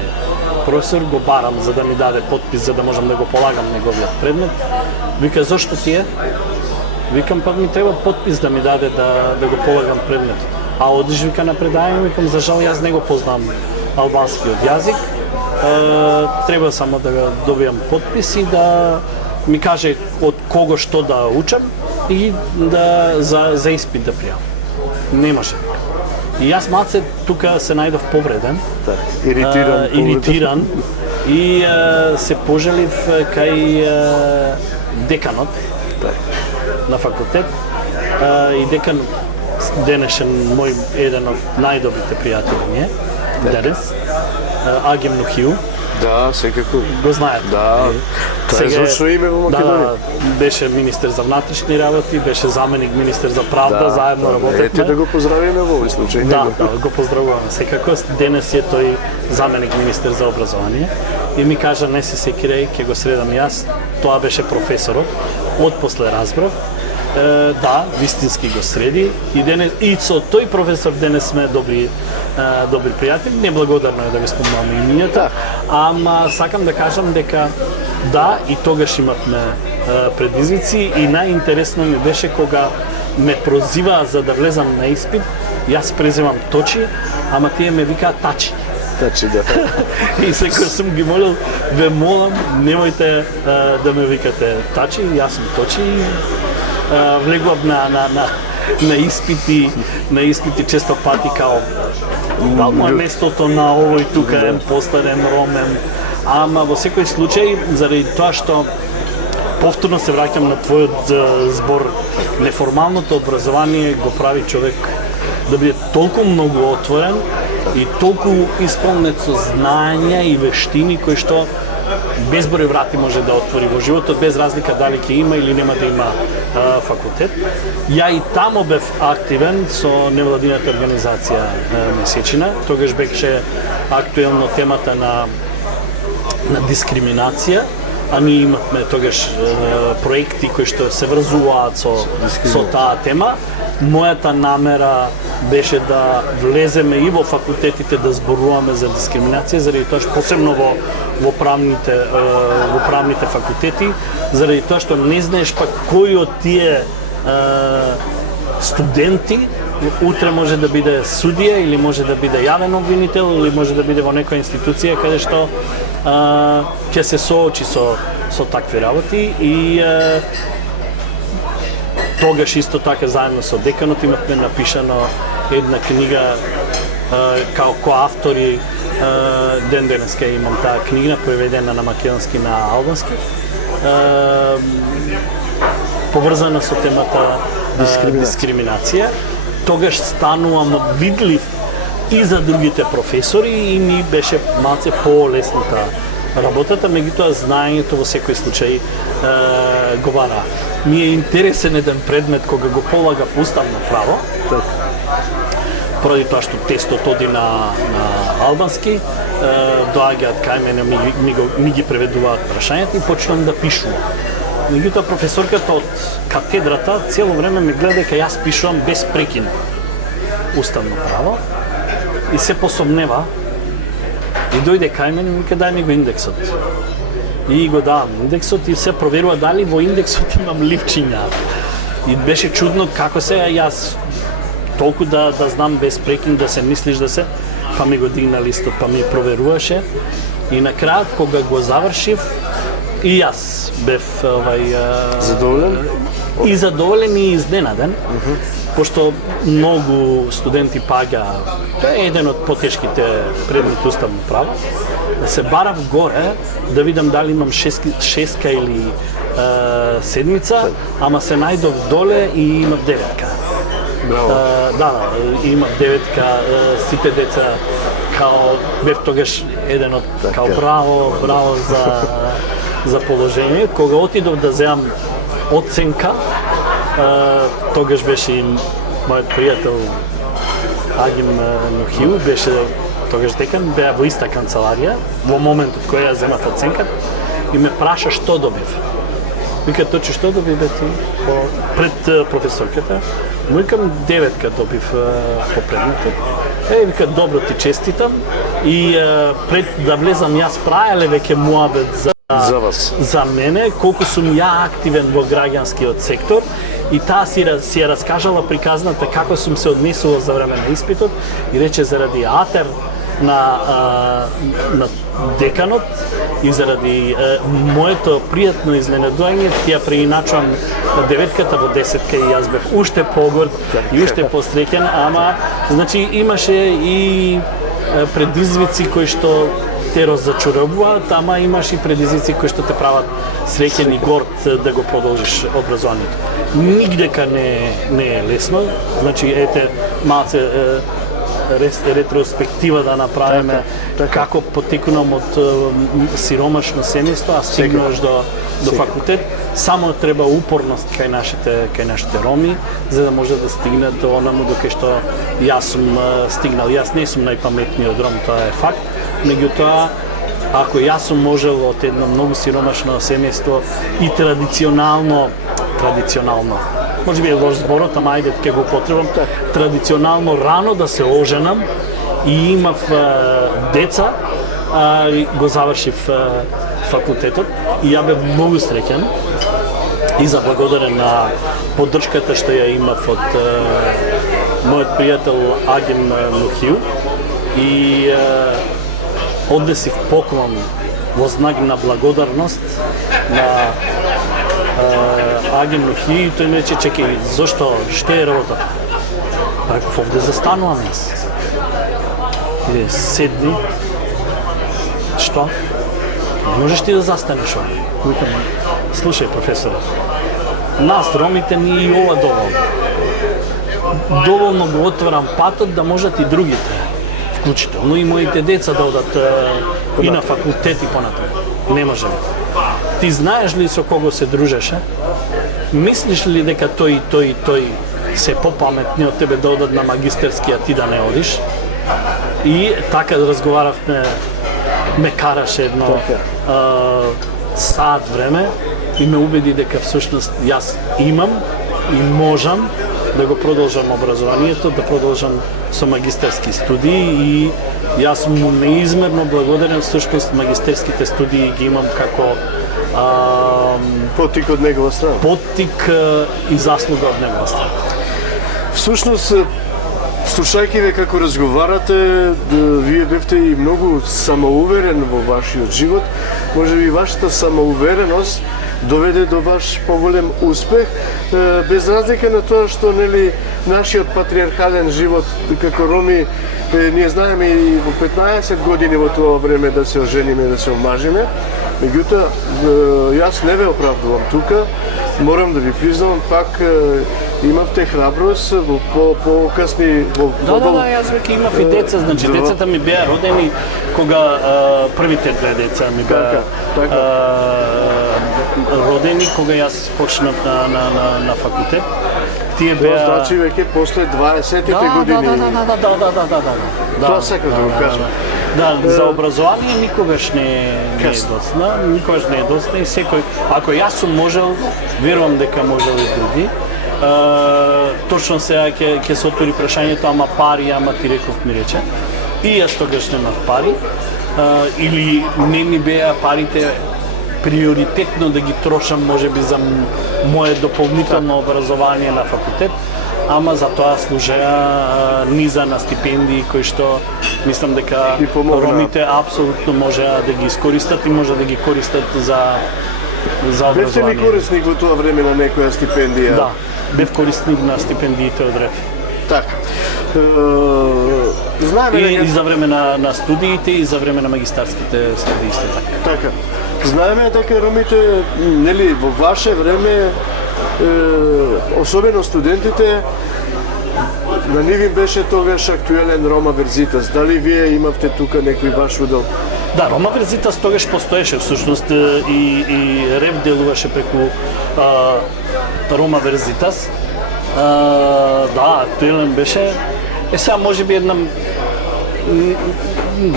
професор, го барам за да ми даде потпис за да можам да го полагам неговиот предмет. Вика, зошто тие? Викам, па ми треба потпис да ми даде да го полагам предметот. А одиш, вика, на предавање, викам, за жал јас не го познам албанскиот јазик. Треба само да го добијам потпис и да ми каже од кого што да учам и да за испит да пријавам. Немаше. И јас малце тука се најдов повреден, иритиран и се пожалив кај деканот на факултет и декан денешен мој еден од најдобрите пријатели ми е, денес, Агем Нухиу. Да, секако. Го знаете. Да, тоа е звучно име во Македонија. Да, беше министер за внатрешни работи, беше заменик министер за правда, заедно работевме. Ете да го поздравиме во овој случај. Да, го поздравуваме. Секако денес е тој заменик министер за образование и ми кажа не се секирај, ќе го средам јас. Тоа беше професорот. Отпосле разбрав. Да, вистински го среди и со тој професор денес сме добри пријатели. Неблагодарно е да ги спомнам имињата, ама сакам да кажам дека да, и тогаш имавме предизвици и најинтересно ми беше кога ме прозиваа за да влезам на испит, јас преземам Точи, ама тие ме викаат Тачи. Тачи, да. И секој сум ги молил, ве молам, немојте да ме викате Тачи, јас сум Точи. Влегував на испити често пати као дал му е местото на овој тука е постарен ромен, ама во секој случај заради тоа што повторно се враќам на твојот збор, неформалното образование го прави човек да биде толку многу отворен и толку исполнет со знања и вештини кои што безброј врати може да отвори во животот, без разлика дали ќе има или нема да има факултет. Ја и тамо бев активен со невладината организација Месечина. Тогаш беше актуелно темата на дискриминација, а ние имавме тогаш проекти кои што се врзуваат со таа тема. Мојата намера беше да влеземе и во факултетите да зборуваме за дискриминација, заради тоа што посебно во правните факултети, заради тоа што не знаеш па кој од тие студенти утре може да биде судија или може да биде јавен обвинител или може да биде во некоја институција каде што ќе се соочи со такви работи и тогаш исто така заедно со деканот имавме напишано една книга као коавтори. Ден денеска имам таа книга преведена на македонски на албански, поврзана со темата дискриминација. Тогаш станувам видлив и за другите професори и ми беше малце полесната работата, меѓутоа знаењето во секој случај го бара. Ми е интересен еден предмет кога го полагав уставно право. Поради тоа што тестот оди на албански, доаѓаат кај мене, ми ги преведуваат прашањата и почнам да пишувам. Меѓутоа професорката од катедрата цело време ме гледа дека јас пишувам без прекин уставно право и се посомнева и дојде кај мене и вика дај ми го индексот. И го давам индексот и се проверува дали во индексот имам ливчиња. И беше чудно како се јас толку да знам без прекин да се мислиш да се, па ми го дигна листот, па ми проверуваше и на крајот кога го завршив и јас бев задоволен и задоволен и изненаден, пошто многу студенти паѓа, тоа е еден од потешките предмети уставно право, да се барав горе да видам дали имам шеска или седмица, ама се најдов доле и имав деветка. Имав деветка, сите деца као бев тогаш еден од као браво за положение. Кога отидов да земам оценка, тогаш беше и мојот пријател Агим Нухил, беше тогаш декан, беа во иста канцеларија, во моментот кој ја земав оценката и ме праша што добив. Вика, точи што добив ти пред професорката? Му викам деветка добив по предметот. Вика, добро ти честитам и пред да влезам јас праеле веќе муабет за вас. За мене, колку сум ја активен во граѓанскиот сектор и таа си ја раскажала приказната како сум се однесувал за време на испитот и рече заради атер на деканот и заради моето пријатно изненадување ја преиначувам деветката во десетка и јас бев уште погорд и уште посреќен, ама значи имаше и предизвици кои што те разочаруваат, ама имаш и предизвици кои што те прават среќен и горд да го продолжиш образованието. Нигдека не е лесно, значи ете малце ретроспектива да направиме како потекнувам од сиромашно семејство, а стигнуваш до факултет. Само треба упорност кај нашите роми, за да може да стигнат до онаму до кај што јас сум стигнал. Јас не сум најпаметниот ром, тоа е факт. Меѓутоа, ако јас сум можел од едно многу сиромашно семејство и традиционално, може би е лош зборот, ама ајде ќе го употребам, традиционално рано да се оженам и имав деца, го завршив факултетот и ја бев многу среќен и заблагодарен на поддршката што ја имав од мојот пријател Агим Нухил и однесив поклон во знак на благодарност на Агим Нухи и тој ме рече, чекај, зошто, што е работата? Реков, овде застанувам јас. Иде, седни. Што? Не можеш ти да застанеш овде. Викам, слушај, професоре, нас, ромите, ни и ова доволно. Доволно го отворам патот да можат и другите, вклучително и моите деца да одат и на факултет и понатаму. Не можеме. Ти знаеш ли со кого се дружеше? Мислиш ли дека тој се попаметни од тебе да одат на магистерски, а ти да не одиш? И така разговаравме, ме караше едно саат време и ме убеди дека всушност јас имам и можам да го продолжам образованието, да продолжам со магистерски студии и јас сум му неизмерно благодарен, всушност магистерските студии ги имам како Поттик од негова страна. Поттик и заслуга од негова страна. Всушност, слушајќи ве како разговарате, вие бевте и многу самоуверен во вашиот живот. Може би вашата самоувереност доведе до ваш поголем успех, без разлика на тоа што нели нашиот патриархален живот како роми ние знаеме и во 15 години во тоа време да се ожениме, да се омажиме. Меѓутоа, јас не ве оправдувам тука, морам да ви признавам, пак имавте храброст во по-касни... Да, јас веќе имав и деца, значи децата ми беа родени кога првите две деца ми беа родени кога јас почнав на факултет. Тие Тоа беа значи веќе после 20-тите години. Да. Тоа сакам да го кажам. Да, за образование никогаш не е доцна, никогаш не е доцна и секој, ако јас сум можел, верувам дека можел и други. Точно сега ќе се отвори прашањето, ама пари, ама ти реков ми рече. И јас тогаш немав пари, или не ми беа парите приоритетно да ги трошам можеби за моje дополнително образование на факултет, ама за тоа служеа низа на стипендии кои што мислам дека ромите апсолутно можеа да ги искористат и може да ги користат за образование. Бевте ли корисник во тоа време на некоја стипендија? Да, бев корисник на стипендиите од РЕФ. Така. Знаеме И за време на студиите и за време на магистарските студии исто така. Така. Знаеме дека ромите, нели, во ваше време, особено студентите, на нив им беше тогаш актуелен Рома Верзитас. Дали вие имавте тука некој ваш удел? Да, Рома Верзитас тогаш постоеше, всушност и РЕФ делуваше преку Рома Верзитас. Да, актуелен беше. Сега може би една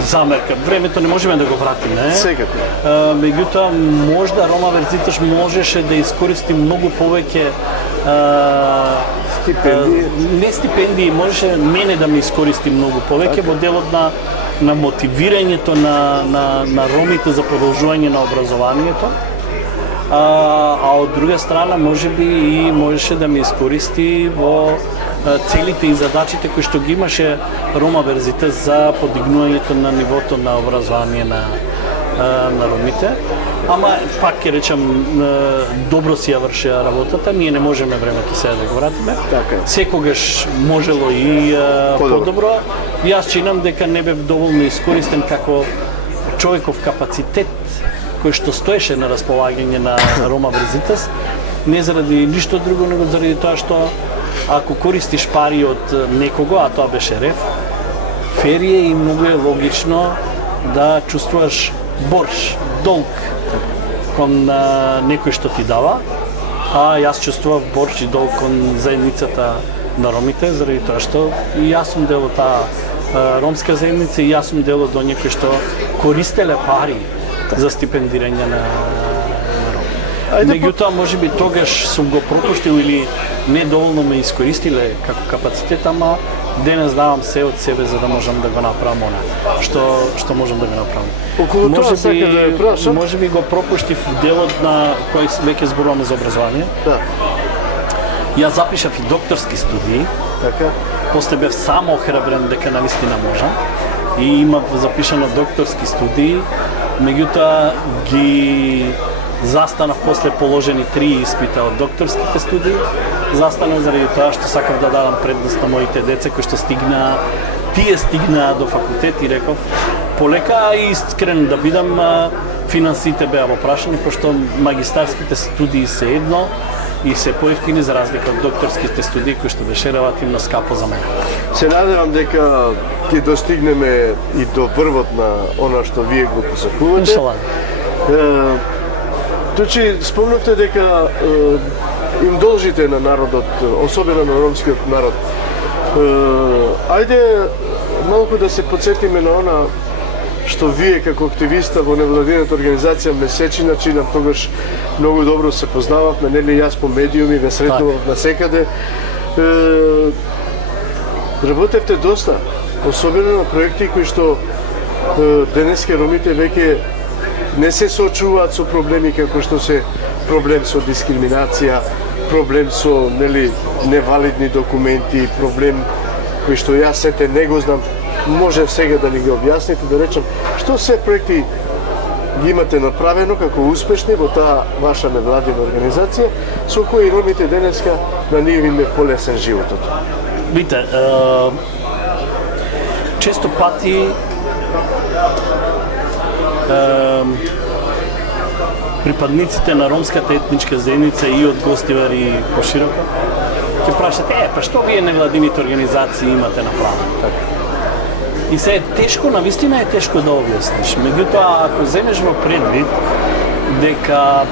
замерка. Времето не можеме да го вратиме. Секако. Меѓутоа, можда Рома Верзиташ можеше да искористи многу повеќе Стипендии. не стипендии, можеше мене да ме искористи многу повеќе во делот на мотивирањето на ромите за продолжување на образованието. А од друга страна можеби и можеше да ме искористи во целите и задачите кои што ги имаше Рома Верзитас за подигнувањето на нивото на образование на ромите. Ама пак ќе речам, добро си ја вршеа работата, ние не можеме времето сега да го вратиме. Така. Секогаш можело и подобро. Јас чинам дека не бев доволно искористен како човеков капацитет кој што стоеше на располагање на Рома Верзитас, не заради ништо друго, него заради тоа што ако користиш пари од некого, а тоа беше РЕФ, фер е и многу е логично да чувствуваш борж, долг кон некој што ти дава, а јас чувствував борж и долг кон заедницата на ромите, заради тоа што и јас сум дел од таа ромска заедница и јас сум дел од оние кои што користеле пари за стипендирање на роми. Меѓутоа, може би тогаш сум го пропуштил или недоволно ме искористиле како капацитет, ама денес давам се од себе за да можам да го направам она што можам да го направам. Околу тоа сакам да ја прашам. Може би го пропуштив делот на кој веќе зборуваме за образование. Да. Јас запишав и докторски студии, Така. после бев само охрабрен дека навистина можам и имав запишано докторски студии, меѓутоа ги застанав после положени 3 испита од докторските студии. Застанав заради тоа што сакав да дадам предност на моите деца кои што тие стигнаа до факултет и реков полека и искрен да бидам, финансите беа во прашање, пошто магистарските студии се едно и се поевтини за разлика од докторските студии кои што беше релативно скапо за мене. Се надевам дека ќе достигнеме и до врвот на она што вие го посакувате. Иншалла. Точи, спомнавте дека им должите на народот, особено на ромскиот народ. Ајде малку да се подсетиме на она што вие како активиста во невладината организација Месечина чинам, тогаш многу добро се познававме, нели јас по медиуми ве сретнував насекаде. Работевте доста, особено на проекти кои што денеска ромите веќе не се соочуваат со проблеми како што се проблем со дискриминација, проблем со невалидни документи, проблем кој што јас сете не го знам. Може сега да ни ги објасните, да речам, што се проекти ги имате направено како успешни во таа ваша невладина организација, со кои ромите денеска на нив им е полесен животот? Видите, често пати припадниците на ромската етничка заедница и од гостивари и пошироко ќе прашат, па што вие невладините организации имате направено? И се е тешко, навистина е тешко да објасниш. Меѓутоа, ако земеш во предвид дека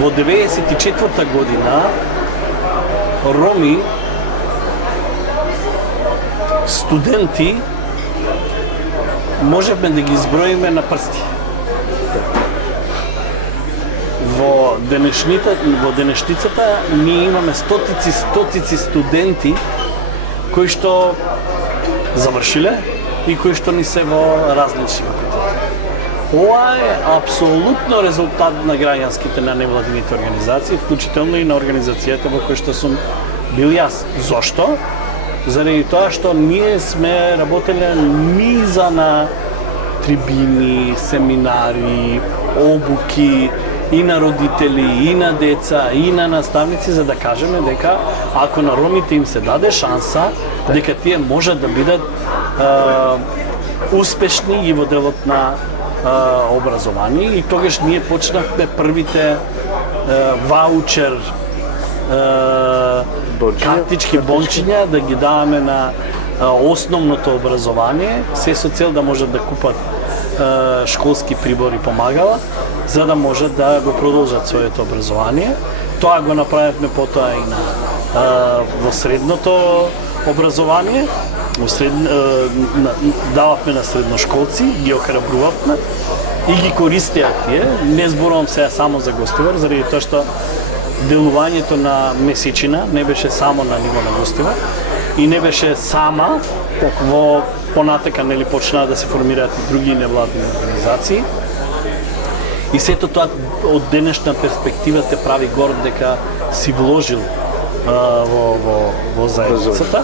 во 94-та година роми, студенти, можевме да ги изброиме на прсти. Во денешницата ние имаме стотици студенти кои што завршиле и кои што ни се во различни факултети. Ова е апсолутно резултат на граѓанските, на невладините организации, вклучително и на организацијата во која што сум бил јас. Зошто? Заради тоа што ние сме работеле низа на трибини, семинари, обуки и на родители, и на деца, и на наставници, за да кажеме дека ако на ромите им се даде шанса, дека тие можат да бидат успешни и во делот на образование. И тогаш ние почнавме првите ваучер картички бончиња да ги даваме на основното образование, се со цел да можат да купат школски прибори помагала, за да можат да го продолжат своето образование. Тоа го направивме потоа и во средното образование, дававме на средношколци, ги охрабрувавме и ги користеа тие. Не зборувам сега само за Гостивар, заради тоа што делувањето на месечина не беше само на ниво на Гостивар и не беше сама во понатака, нели, почнаа да се формираат и други невладини организации. И сето тоа од денешна перспектива те прави горд дека си вложил во заедницата.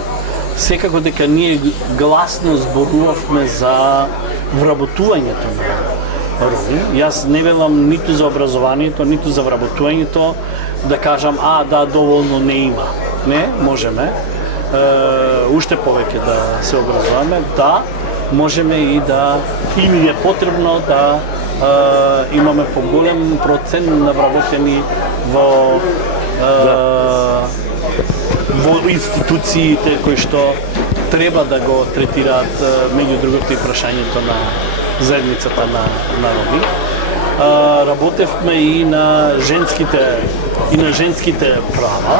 Секако дека ние гласно зборувавме за вработувањето на роми. Јас не велам ниту за образованието, ниту за вработувањето да кажам, да, доволно не има. Не, можеме. Уште повеќе да се образуваме, да, можеме и да, или е потребно да имаме поголем процент на вработени во институциите кои што треба да го третираат, меѓу другото, и прашањето на заедницата на роми. Работевме и на женските права,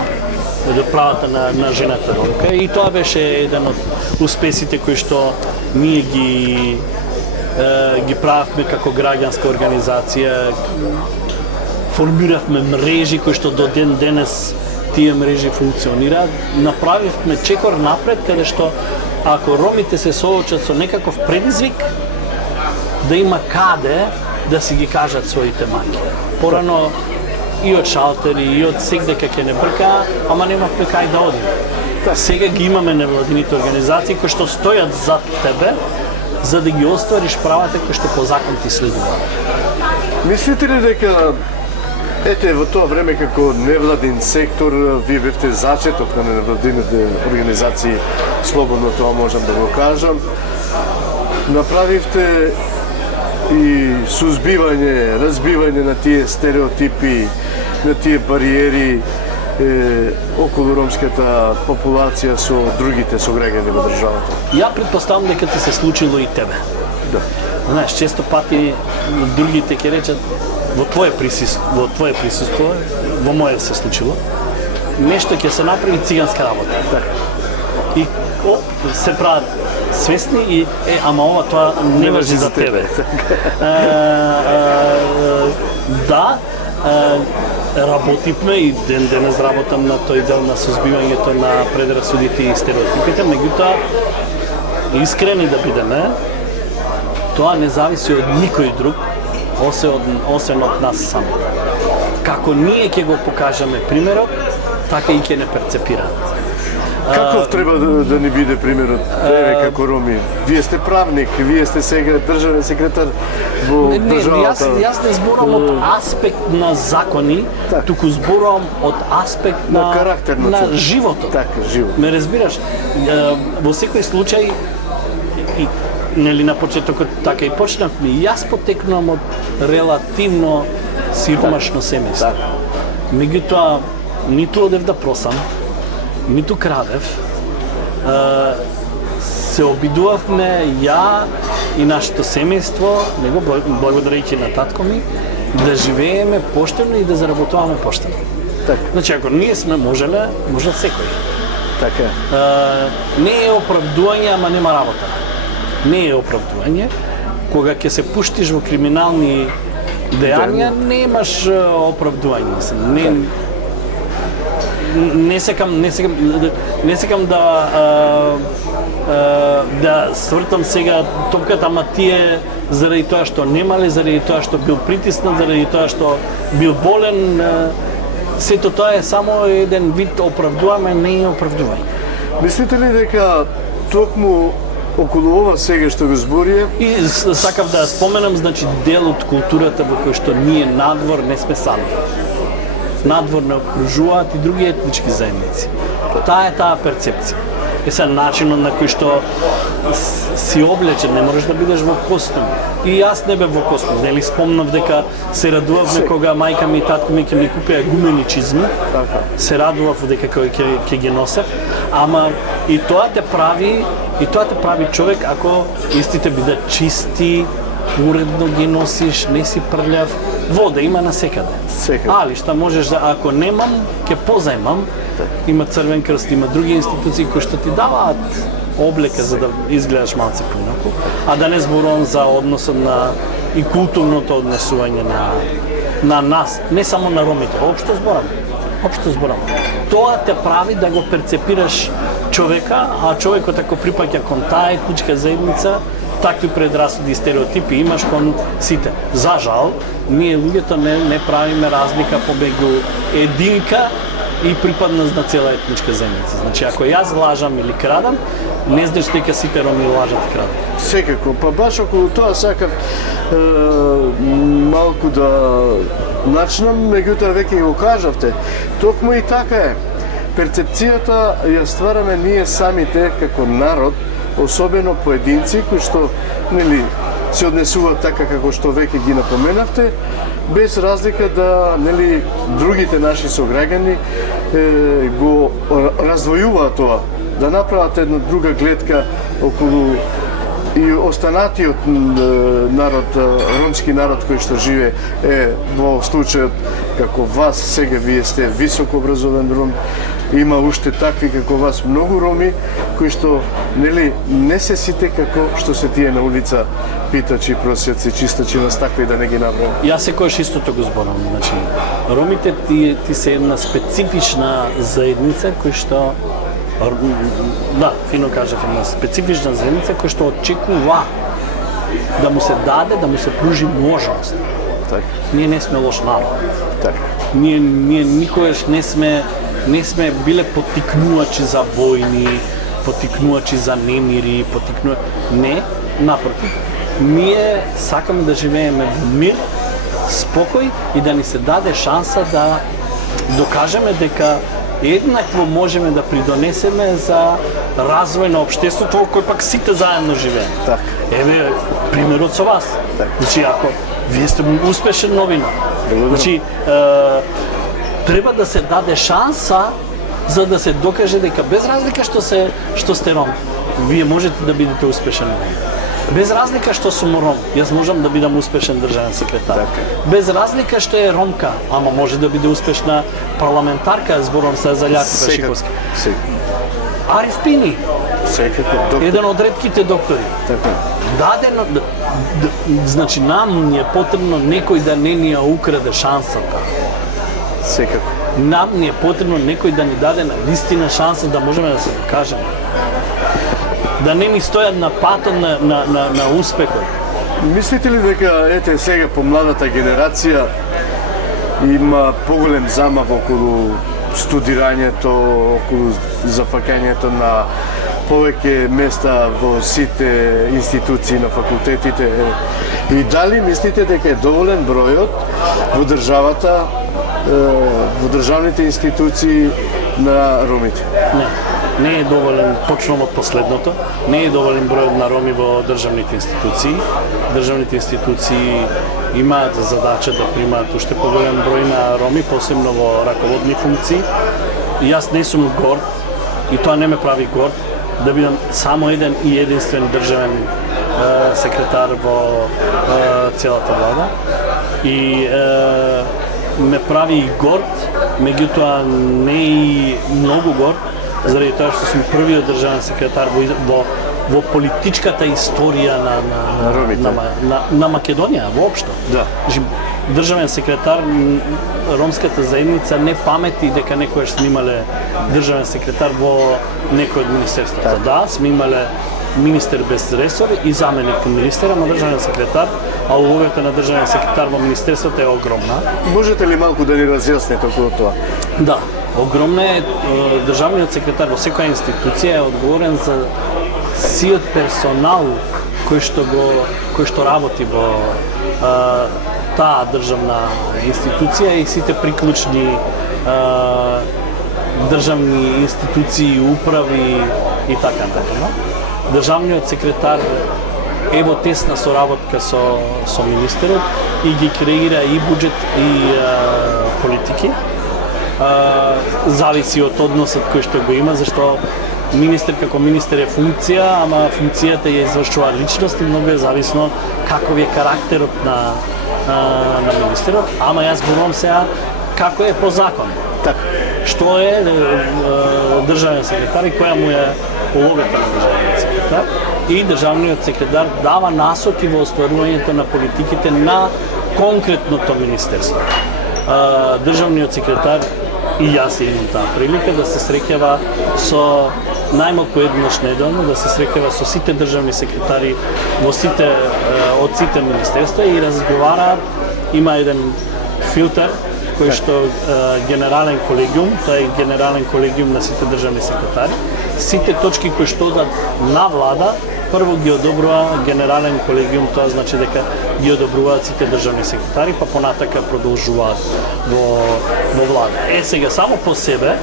правата на жената ромка, и тоа беше еден од успесите кои што ние ги правевме како граѓанска организација. Формиравме мрежи кои што до ден денес тие мрежи функционираат. Направивме чекор напред, каде што ако ромите се соочат со некаков предизвик, да има каде да си ги кажат своите маки. Порано и од шалтери, и од секдека ќе не брка, ама немавме кај да одиме. Сега ги имаме невладините организации кои што стојат зад тебе, за да ги оствариш правата кои што по закон ти следува. Мислите ли дека во тоа време како невладин сектор вие бевте зачеток на невладините организации, слободно тоа можам да го кажам, направивте и сузбивање, разбивање на тие стереотипи, на тие бариери околу ромската популација со другите сограѓани во државата? Ја претпоставам дека ти се случило и тебе. Да. Знаеш, често пати другите ќе речат во твое присуство, во мое се случило, нешто ќе се направи циганска работа. Така. И се прават свесни и ама ова тоа не важи за тебе. Да, работивме и ден денес работам на тој дел на сузбивањето на предрасудите и стереотипите, меѓутоа искрени да бидеме, тоа не зависи од никој друг, освен од нас само. Како ние ќе го покажеме примерот, така и ќе не перцепираат. Каков треба да ни биде примерот како роми? Вие сте правник, вие сте државен секретар во државата. Јас не зборам од аспект на закони, туку зборам од аспект на карактер на животот. Така, живот. Ме разбираш? Во секој случај, нели на почетокот така и почнавме, јас потекнувам од релативно сиромашно семејство. Меѓутоа, ниту одев да просам, ниту крадев, се обидувавме ја и нашето семејство, него благодарејќи на татко ми, да живееме поштено и да заработуваме поштено. Така. Значи, ако ние сме можеле, може секој. Така е. Не е оправдување, ама нема работа. Не е оправдување. Кога ќе се пуштиш во криминални дејанија, немаш оправдување. Не секам да свртам сега топката, ама тие заради тоа што немале, заради тоа што бил притиснат, заради тоа што бил болен, сето тоа е само еден вид оправдување, не е оправдување. Мислите ли дека токму околу ова сега што го зборија? И сакав да споменам, значи, дел од културата во кој што ние надвор не сме сами. Надвор не окружуваат и други етнички заедници. Таа е таа перцепција. Е са начинот на кој што си облечен, не можеш да бидеш во костюм. И јас не бев во костюм, нели спомнав дека се радувавме кога мајка ми и татко ми ќе ми купеа гумени чизми. Се радував дека ќе ги носев, ама и тоа те прави човек ако истите бидат чисти, уредно ги носиш, не си прљав. Вода има на секаде. Али што можеш да, ако немам, ќе позајмам. Има Црвен крст, има други институции кои што ти даваат облека за да изгледаш малце поинаку, а да не зборувам за односот на и културното однесување на нас, не само на ромите, општо зборам. Тоа те прави да го перцепираш човека, а човекот ако припаѓа кон таа етничка заедница, такви предрасуди и стереотипи имаш кон сите. За жал, ние луѓето не правиме разлика помеѓу единка и припадност на цела етничка заедница. Значи, ако јас лажам или крадам, не знаеш дека сите роми лажат и крадат. Секако, па баш околу тоа сакав малку да начнам, меѓутоа веќе го кажавте. Токму и така е. Перцепцијата ја ствараме ние самите како народ, особено поединци кои што нели се однесуваат така како што веќе ги напоменавте, без разлика да нели другите наши сограѓани го раздвојуваат тоа, да направат една друга гледка околу и останатиот народ, ромски народ кој што живее во случајот како вас, сега вие сте високо образован ром, има уште такви како вас многу роми кои што нели не се сите како што се тие на улица питачи, просјаци, чистачи, нас такви да не ги набрам. Јас секојаш истото го зборам, значи ромите ти се една специфична заедница кој што да, фино кажав, една специфична заедница која што очекува да му се даде, да му се пружи можност. Так. Ние не сме лош народ. Так. Ние никогаш не сме биле поттикнувачи за војни, поттикнувачи за немири, Не, напротив. Ние сакаме да живееме во мир, спокој и да ни се даде шанса да докажеме дека еднакво можеме да придонесеме за развој на општеството во кој пак сите заедно живееме. Так. Еве примерот со вас. Так. Значи, ако вие сте успешен новинар, значи треба да се даде шанса за да се докаже дека без разлика што сте ром, вие можете да бидете успешен новинар. Без разлика што сум ром, јас можам да бидам успешен државен секретар. Без разлика што е ромка, ама може да биде успешна парламентарка, зборувам се за Љаков Рашиковски. Ариф Пини, еден од ретките доктори. Така. Дадено, значи нам ни е потребно некој да не ни ја украде шансата. Секако. Нам ни е потребно некој да ни даде на вистина шанса да можеме да се докажеме. Да не ни стојат на патот на успехот. Мислите ли дека ете сега помладата генерација има поголем замав околу студирањето, околу зафаќањето на повеќе места во сите институции на факултетите? И дали мислите дека е доволен бројот во државата, во државните институции на ромите? Не е доволен, почнувам од последното, не е доволен бројот на роми во државните институции. Државните институции имаат задача да примаат уште поголем број на роми, посебно во раководни функции. И јас не сум горд, и тоа не ме прави горд, да бидам само еден и единствен државен секретар во целата влада и ме прави и горд, меѓутоа не и многу горд, заради тоа што сум првиот државен секретар во политичката историја на Македонија воопшто. Да. Државен секретар, ромската заедница не памети дека некојаш сме имале државен секретар во некој од министерствата. Да, сме имале министер без ресор и заменик министера, но државен секретар, а улогата на државен секретар во министерството е огромна. Можете ли малку да ни разјасните околу тоа? Да, огромна е. Државниот секретар во секоја институција е одговорен за сиот персонал кој што работи во таа државна институција и сите приклучни државни институции, управи и така натаму. Државниот секретар е во тесна соработка со министерот и ги креира и буџет и политики. Зависи од односот кој што го има, зашто министер како министер е функција, ама функцијата ја извршува личност и многу е зависно каков е карактерот на министерот, ама јас зборувам сега како е по закон. Така. Што е државен секретар и која му е улогата на државниот секретар. И државниот секретар дава насоки во остварувањето на политиките на конкретното министерство. Државниот секретар и јас имам таа прилика да се среќава со најмалку еднаш неделно, да се среќава со сите државни секретари во сите од сите министерства и разговараат. Има еден филтер кој што генерален колегиум, тоа е генерален колегиум на сите државни секретари. Сите точки кои што одат на влада, прво ги одобрува генерален колегиум, тоа значи дека ги одобруваат сите државни секретари, па понатака продолжуваат во влада. Сега само по себе,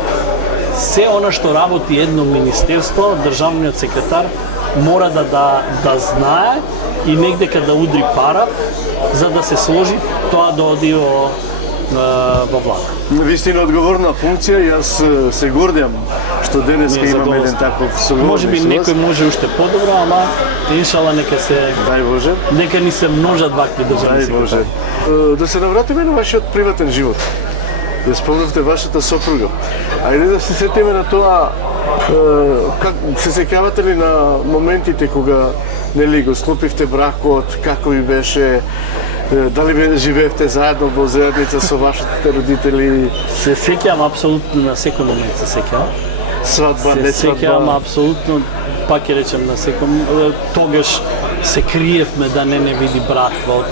се она што работи едно министерство, државниот секретар мора да знае и негдека да удри пара за да се сложи тоа да оди во влада. Вистина одговорна функција, јас се гордам што денеска имаме еден таков соговорник. Може би некој може уште подобро, ама иншала нека се Дај Боже. Нека ни се множат вакви државни Дај Боже. секретари. Да се навратиме на вашиот приватен живот. Ја спомнавте вашата сопруга. Ајде да се сетиме на тоа, как се сеќавате ли на моментите кога нели го склопивте бракот, како ви беше, дали живеевте заедно во заедница со вашите родители? Се сеќавам апсолутно на секој момент се сеќавам. Свадба, не Се сеќавам свадба? апсолутно, пак ќе речем на секој, тогаш се криевме да не види братвот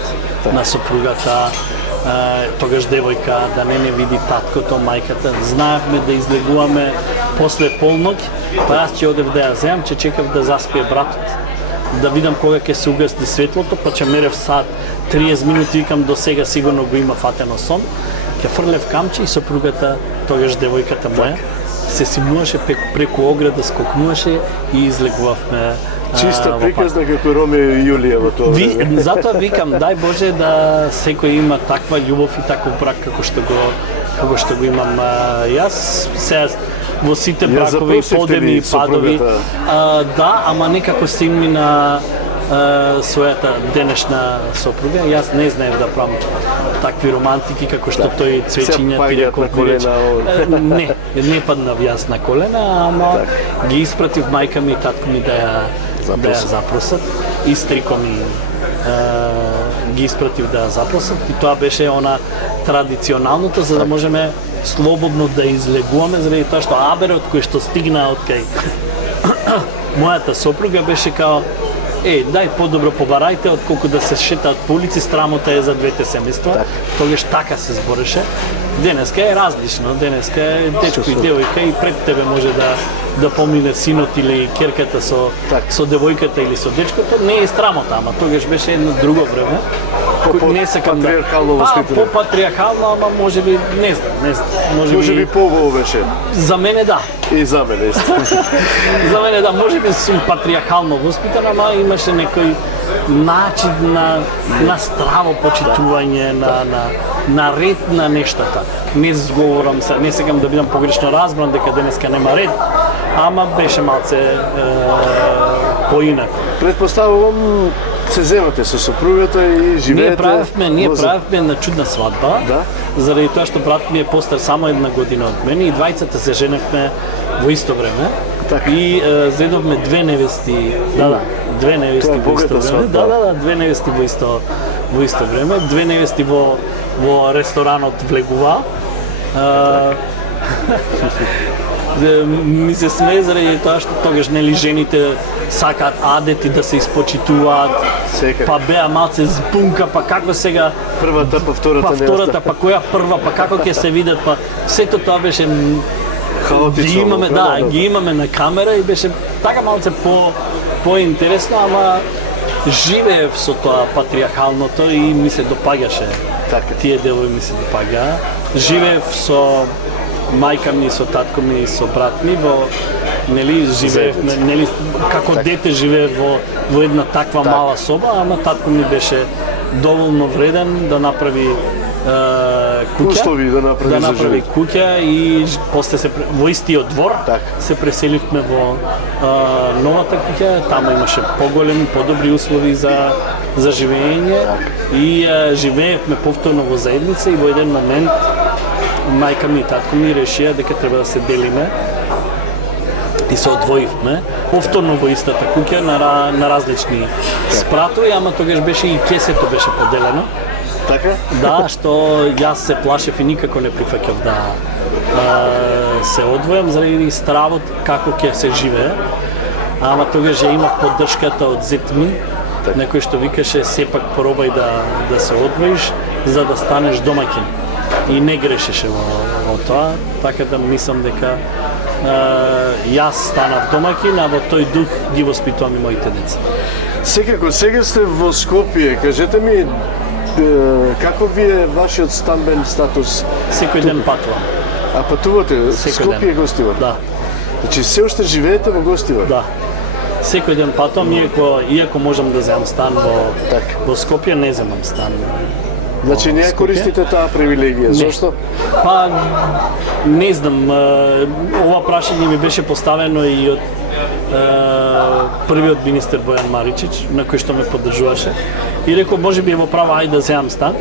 на сопругата, тогаш девојка, да не види таткото, мајката. Знаевме да излегуваме после полнок, па јас ќе одев да ја земам, ќе чекав да заспие братот, да видам кога ќе се угасни светлото, па ќе мерев сат 30 минути, викам до сега сигурно го има фатено сон, ќе фрлев камче и сопругата, тогаш девојката моја, се симнуваше преку ограда, скокнуваше и излегувавме Чиста во приказна како Ромео и Јулија во тоа време. Затоа викам, дај Боже да секој има таква љубов и таков брак како што го имам јас. Сега во сите бракови подеми и падови. Да, ама некако се имина својата денешна сопруга. Јас не знаев да правам такви романтики како што тој цвечиња ти рекол не паднав јас на колена, ама ги испратив мајка ми и татко ми да ја запросат и стрико ми ги испратив да ја запросат и тоа беше она традиционалното за да можеме слободно да излегуваме заради тоа што аберот кој што стигна од кај мојата сопруга беше као дај подобро побарајте отколку да се шетаат по улици, страмота е за двете семејства. Тогаш така се збореше. Денеска е различно, денеска е дечко и девојка и пред тебе може да помине синот или керката со девојката или со дечкото, не е страмота, ама тогаш беше едно друго време. Не сакам да по-патриархално, ама можеби не знам, можеби по-убаво беше. За мене да. И за мене исто. За мене да, можеби сум патриархално воспитан, ама имаше некој начин на здраво почитување, на ред на нештата. Не зговорам се, не сакам да бидам погрешно разбран дека денеска нема ред, ама беше малце поинако. Предпоставувам се земате со сопругата и живеете. Ние правевме една чудна свадба. Да. Заради тоа што брат ми е постар само една година од мене и двајцата се женевме во исто време. Така. И зедовме две невести. Две невести Тоа е во исто богата време. свадба. Две невести во исто време. Две невести во ресторанот влегува. Ми се смее заради тоа што тогаш нели жените сакаат адети да се испочитуваат. Секако. Па беа малце збунка, па како сега Првата, па втората па невеста. втората, па која прва, па како ќе се видат, па сето тоа беше Хаотично. ги имаме, ги имаме на камера и беше така малце поинтересно, ама живеев со тоа патриархалното и ми се допаѓаше. Така. Тие делови ми се допаѓаа. Живеев со мајка ми, со татко ми, со брат ми во живеев, нели како дете живеев во една таква мала соба, ама татко ми беше доволно вреден да направи куќа, Услови да направи за куќа и после во истиот двор се преселивме во новата куќа, таму имаше поголеми, подобри услови за живење и живеевме повторно во заедница и во еден момент мајка ми и татко ми решија дека треба да се делиме и се одвоивме повторно во истата куќа на различни спратови, ама тогаш беше и кесето беше поделено. Така? Да, што јас се плашев и никако не прифаќав да се одвојам заради стравот како ќе се живее. Ама тогаш ја имав поддршката од зет ми, некој што викаше сепак пробај да се одвоиш за да станеш домаќин. И не грешеше во тоа, така да мислам дека јас станав домаќин, а во тој дух ги воспитувам и моите деца. Секако, сега сте во Скопје, кажете ми како ви е вашиот станбен статус? Секој ден патувам. А патувате? Секој Скопје е Гостивар? Да. Значи се уште живеете во Гостивар? Да. Секој ден патувам, иако можам да земам стан во Скопје, не земам стан. Значи не користите таа привилегија, зошто? Па не знам, ова прашање ми беше поставено и од првиот министер Бојан Маричич, на кој што ме поддржуваше. И рекол, може би во права ајде да земам стан.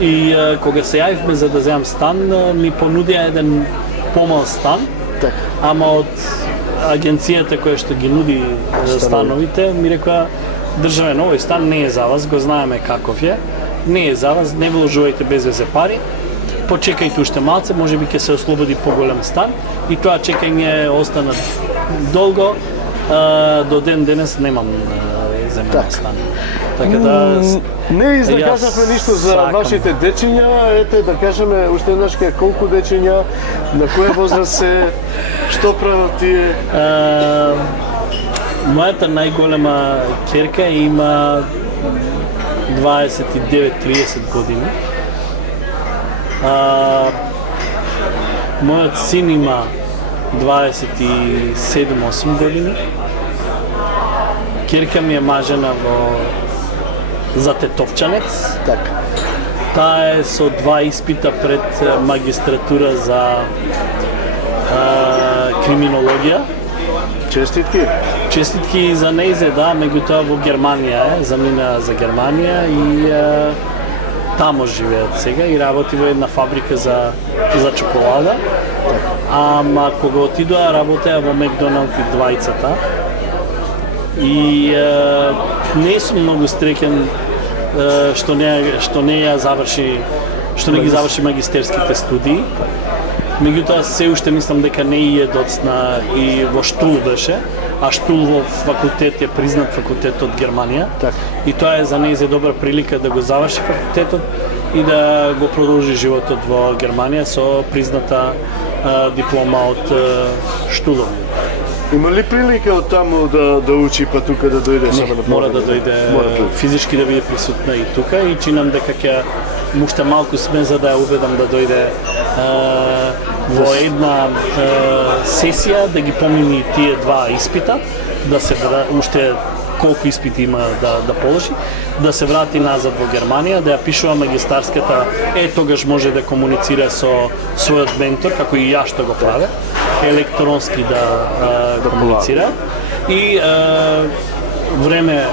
И кога се јавивме за да земам стан, ми понудија еден помал стан, ама од агенцијата која што ги нуди становите, ми рекоа, државен, овој стан не е за вас, го знаеме каков е, не е за вас, не вложувајте без везе пари, почекајте уште малце, може би ќе се ослободи поголем стан и тоа чекање остана долго, до ден денес немам земен стан. Така да не изнакажавме ништо за вашите дечиња, ете да кажеме уште еднаш колку дечиња, на која возраст се, што прават тие? Мојата најголема ќерка има 29-30 години. Мојот син има 27-8 години. Ќерка ми е мажена за тетовчанец. Така. Таа е со 2 испита пред магистратура за криминологија. Честитки за нејзе, да, меѓутоа во Германија замина за Германија и тамо живеат сега и работи во една фабрика за чоколада. Ама кога отидоа работеа во Макдоналд и двајцата. И не сум многу среќен што не ги заврши магистерските студии. Меѓутоа се уште мислам дека не е доцна и во Штул беше, а Штул во факултет е признат факултет од Германија. И тоа е за нејзе добра прилика да го заврши факултетот и да го продолжи животот во Германија со призната диплома од Штулов. Има ли прилика од таму да учи па тука да дојде само на мора да дојде физички да биде присутна и тука и чинам дека ќе уште малку сме за да ја убедам да дојде во една сесија да ги помини тие 2 испита, да се уште колку испити има да положи, да се врати назад во Германија, да ја пишува магистарската, тогаш може да комуницира со својот ментор, како и јас што го праве, електронски да комуницира и време,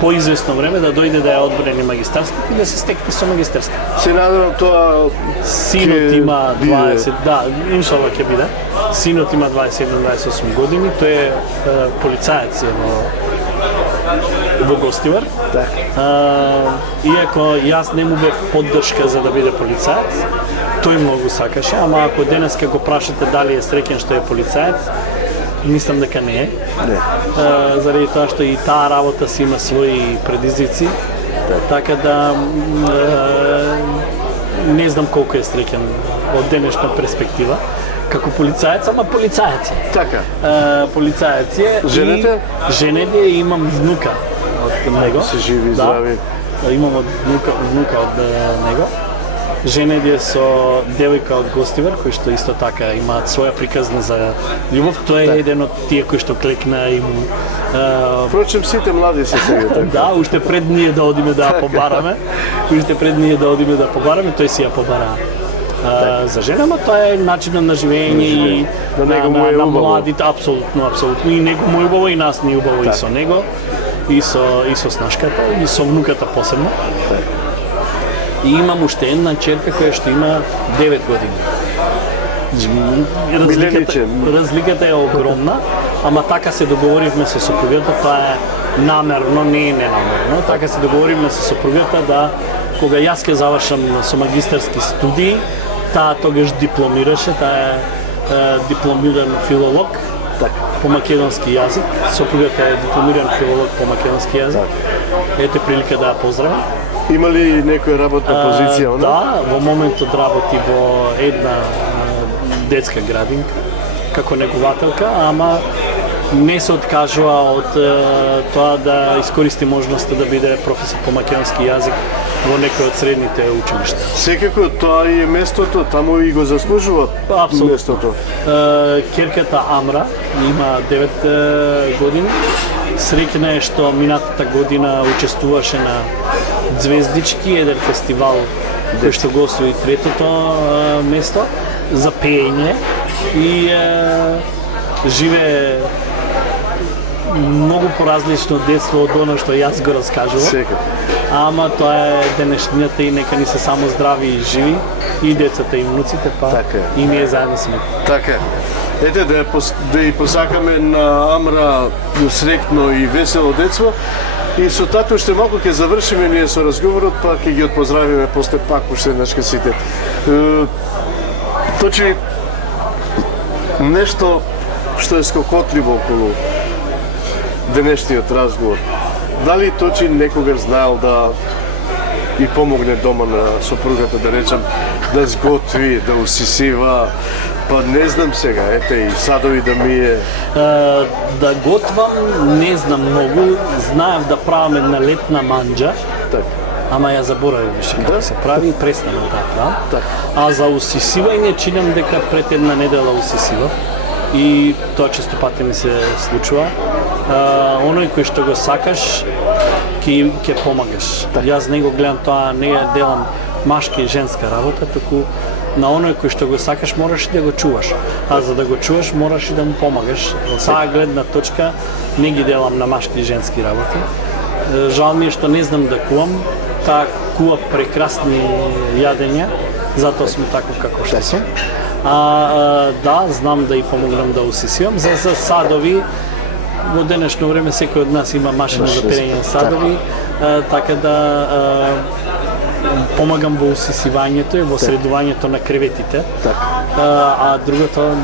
поизвестно време да дојде да ја одбрани магистарската и да се стекне со магистарска. Се надевам тоа Синот ќе има биде. 20, да, иншалла ќе биде. Синот има 27-28 години, тој е полицаец е во Гостивар. Иако јас не му бев поддршка за да биде полицаец, тој многу сакаше, ама ако денеска го прашате дали е среќен што е полицаец, мислам дека не е. Заради тоа што и таа работа си има своји предизвици, така да не знам колку е среќен од денешна перспектива како полицаец, ама полицаец е. Така. Полицаец е. Женете? Женете и имам внука од него. Се живи и здрави. Имам внука од него. Женеди е со девојка од Гостивар, кој што исто така имаат своја приказна за љубов. Тој е еден од тие кои што клекна и му... Впрочем, сите млади се сега така. Да, уште пред ние да одиме да ја побараме. Уште пред ние да одиме да побараме, тој си ја побара за жена, но тоа е начинот на живење и на младите, апсолутно, и него му е убаво и нас ни е убаво и со него, и со снашката, и со внуката посебно. И имам уште една черка која што има 9 години. Разликата е огромна, ама така се договоривме со сопругата, тоа е намерно, не е ненамерно. Така се договоривме со сопругата да кога јас ќе завршам со магистарски студии, таа тогаш дипломираше, таа е дипломиран филолог по македонски јазик. Сопругата е дипломиран филолог по македонски јазик. Ете прилика да ја поздравам. Има ли некоја работна позиција? Да, во моментот работи во една детска градинка како негователка, ама не се откажува од тоа да искористи можноста да биде професор по македонски јазик во некој од средните училишта. Секако тоа е местото, таму и го заслужува местото. Керката Амра има 9 години. Среќна е што минатата година учествуваше на Звездички, еден фестивал кој што го освои третото место за пеење и живее многу поразлично детство од оно што јас го раскажувам. Ама тоа е денешнината и нека ни се само здрави и живи и децата и внуците, па и ние заедно сме. Така. Ете да ја посакаме на Амра среќно и весело детство. И со тато уште малку ќе завршиме ние со разговорот, па ќе ги отпоздравиме после пак уште еднаш ка сите. Точи нешто што е скокотливо околу денешниот разговор. Дали Точи некогаш знаел да и помогне дома на сопругата, да речам, да сготви, да усисива, па не знам сега, ете и садови да мие. Да готвам, не знам многу, знаев да правам една летна манџа, ама ја заборавив више како се прави и престанам да правам. А за усисивање чинам дека пред една недела усисивав и тоа често пати ми се случува. Оној кој што го сакаш, ќе помагаш. Јас не го гледам тоа, не ја делам машка и женска работа, туку на оној кој што го сакаш мораш и да го чуваш. А за да го чуваш мораш и да му помагаш. Од таа гледна точка не ги делам на машки и женски работи. Жал ми е што не знам да кувам. Таа кува прекрасни јадења, затоа сум таков како што сум. Да, знам да и помогнам да усисивам. За садови, во денешно време секој од нас има машина за перење на садови, така да помагам во усисивањето и во средувањето на креветите. А другото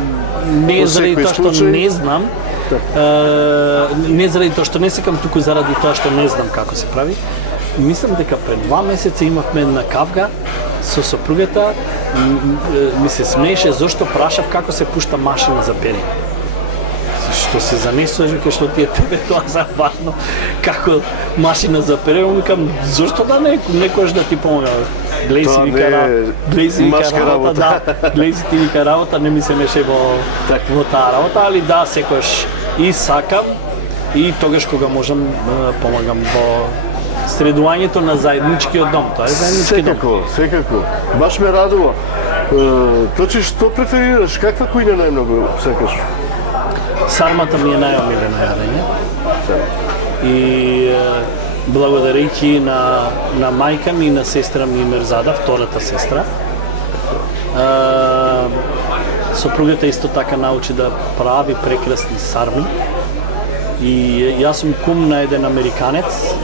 не е заради тоа што не знам, не заради тоа што не сакам, туку заради тоа што не знам како се прави. Мислам дека пред 2 месеца имавме една кавга со сопругата, ми се смееше зошто прашав како се пушта машина за перење. Што се занесуваш, дека што ти е тебе тоа за важно, како машина за перење, викам зошто да некојаш да ти помага. Глеј си вика работа, да, глеј си ти вика работа, не ми се меше во таа работа, али да, секојаш и сакам и тогаш кога можам помагам во средувањето на заедничкиот дом. Тоа е заеднички дом. Секако. Баш ме радува. Точи што преферираш? Каква кујна најмногу сакаш? Сармата ми е најомилена јадење. И благодарејќи на мајка ми и на сестра ми Мерзада, втората сестра, сопругата исто така научи да прави прекрасни сарми. И јас сум кум на еден американец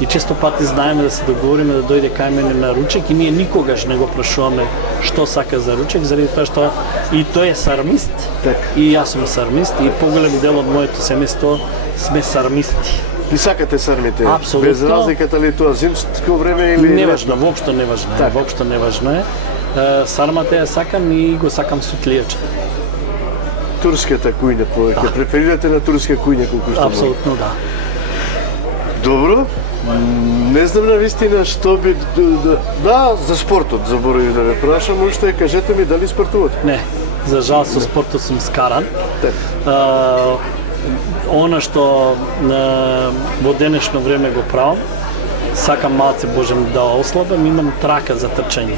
и често пати знаеме да се договориме да дојде кај мене на ручек и ние никогаш не го прашуваме што сака за ручек, заради тоа што и тој е сармист, и јас сум сармист и поголем дел од моето семејство сме сармисти. И сакате сармите? Апсолутно. Без разликата ли тоа зимско време или Неважно, воопшто неважно, воопшто неважно е. Сармата ја сакам и го сакам сутлијаче. Турската кујна повеќе, преферирате на турска кујна колку што Апсолутно да. Добро. Не знам на вистина што би да за спортот заборавив да ве прашам, уште кажете ми дали спортувате? Не, за жал со спортот сум скаран. Она што во денешно време го правам, сакам малце можам да ослабам, имам трака за трчање.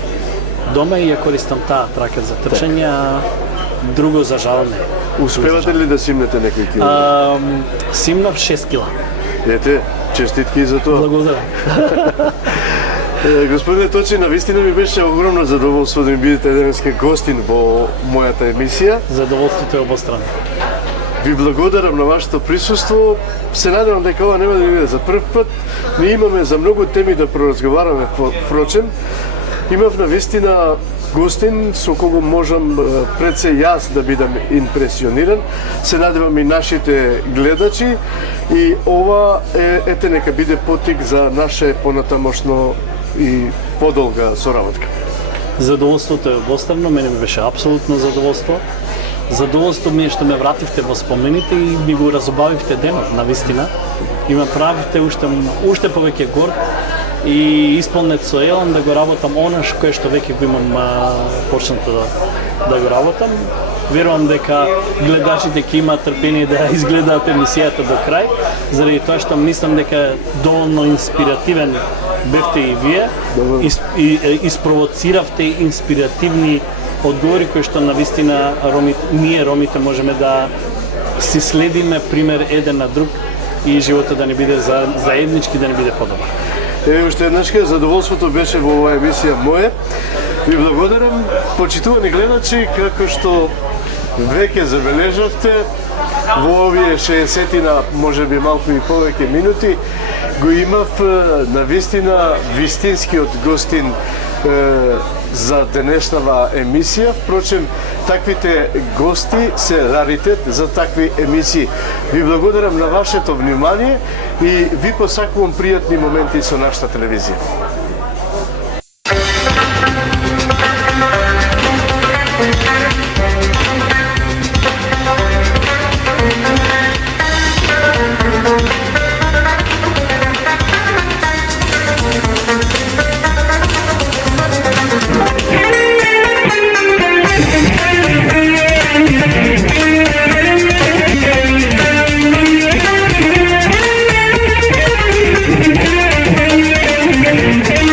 Дома и ја користам таа трака за трчање, а друго за жал не. Успевате ли да симнете некој кило? Симнав 6 кила. Ете, честитки и за тоа. Благодарам. Господине Точи, навистина ми беше огромно задоволство да ми бидете денеска гостин во мојата емисија. Задоволството е обострано. Ви благодарам на вашето присуство. Се надевам дека ова нема да биде за прв пат. Ние имаме за многу теми да проразговараме, впрочем. Имав навистина гостин со кого можам пред се јас да бидам импресиониран. Се надевам и нашите гледачи и ова ете нека биде потик за наше понатамошно и подолга соработка. Задоволството е обострано, мене ми беше апсолутно задоволство. Задоволство ми е што ме вративте во спомените и ми го разобавивте денот, навистина. И ме правите уште повеќе горд и исполнет со елам да го работам она кое што веќе го имам почнато да го работам. Верувам дека гледачите ќе имаат трпение да изгледаат емисијата до крај, заради тоа што мислам дека доволно инспиративен бевте и вие, испровоциравте инспиративни одговори кои што навистина ние ромите можеме да си следиме пример еден на друг и животот да не биде заеднички, да не биде подобар. Уште еднашка задоволството беше во оваа емисија моја. Ви благодарам, почитувани гледачи, како што веќе забележавте, во овие 60-на, можеби малку и повеќе минути, го имав навистина вистинскиот гостин за денешнава емисија. Впрочем, таквите гости се раритет за такви емисии. Ви благодарам на вашето внимание и ви посакувам пријатни моменти со нашата телевизија. Thank you.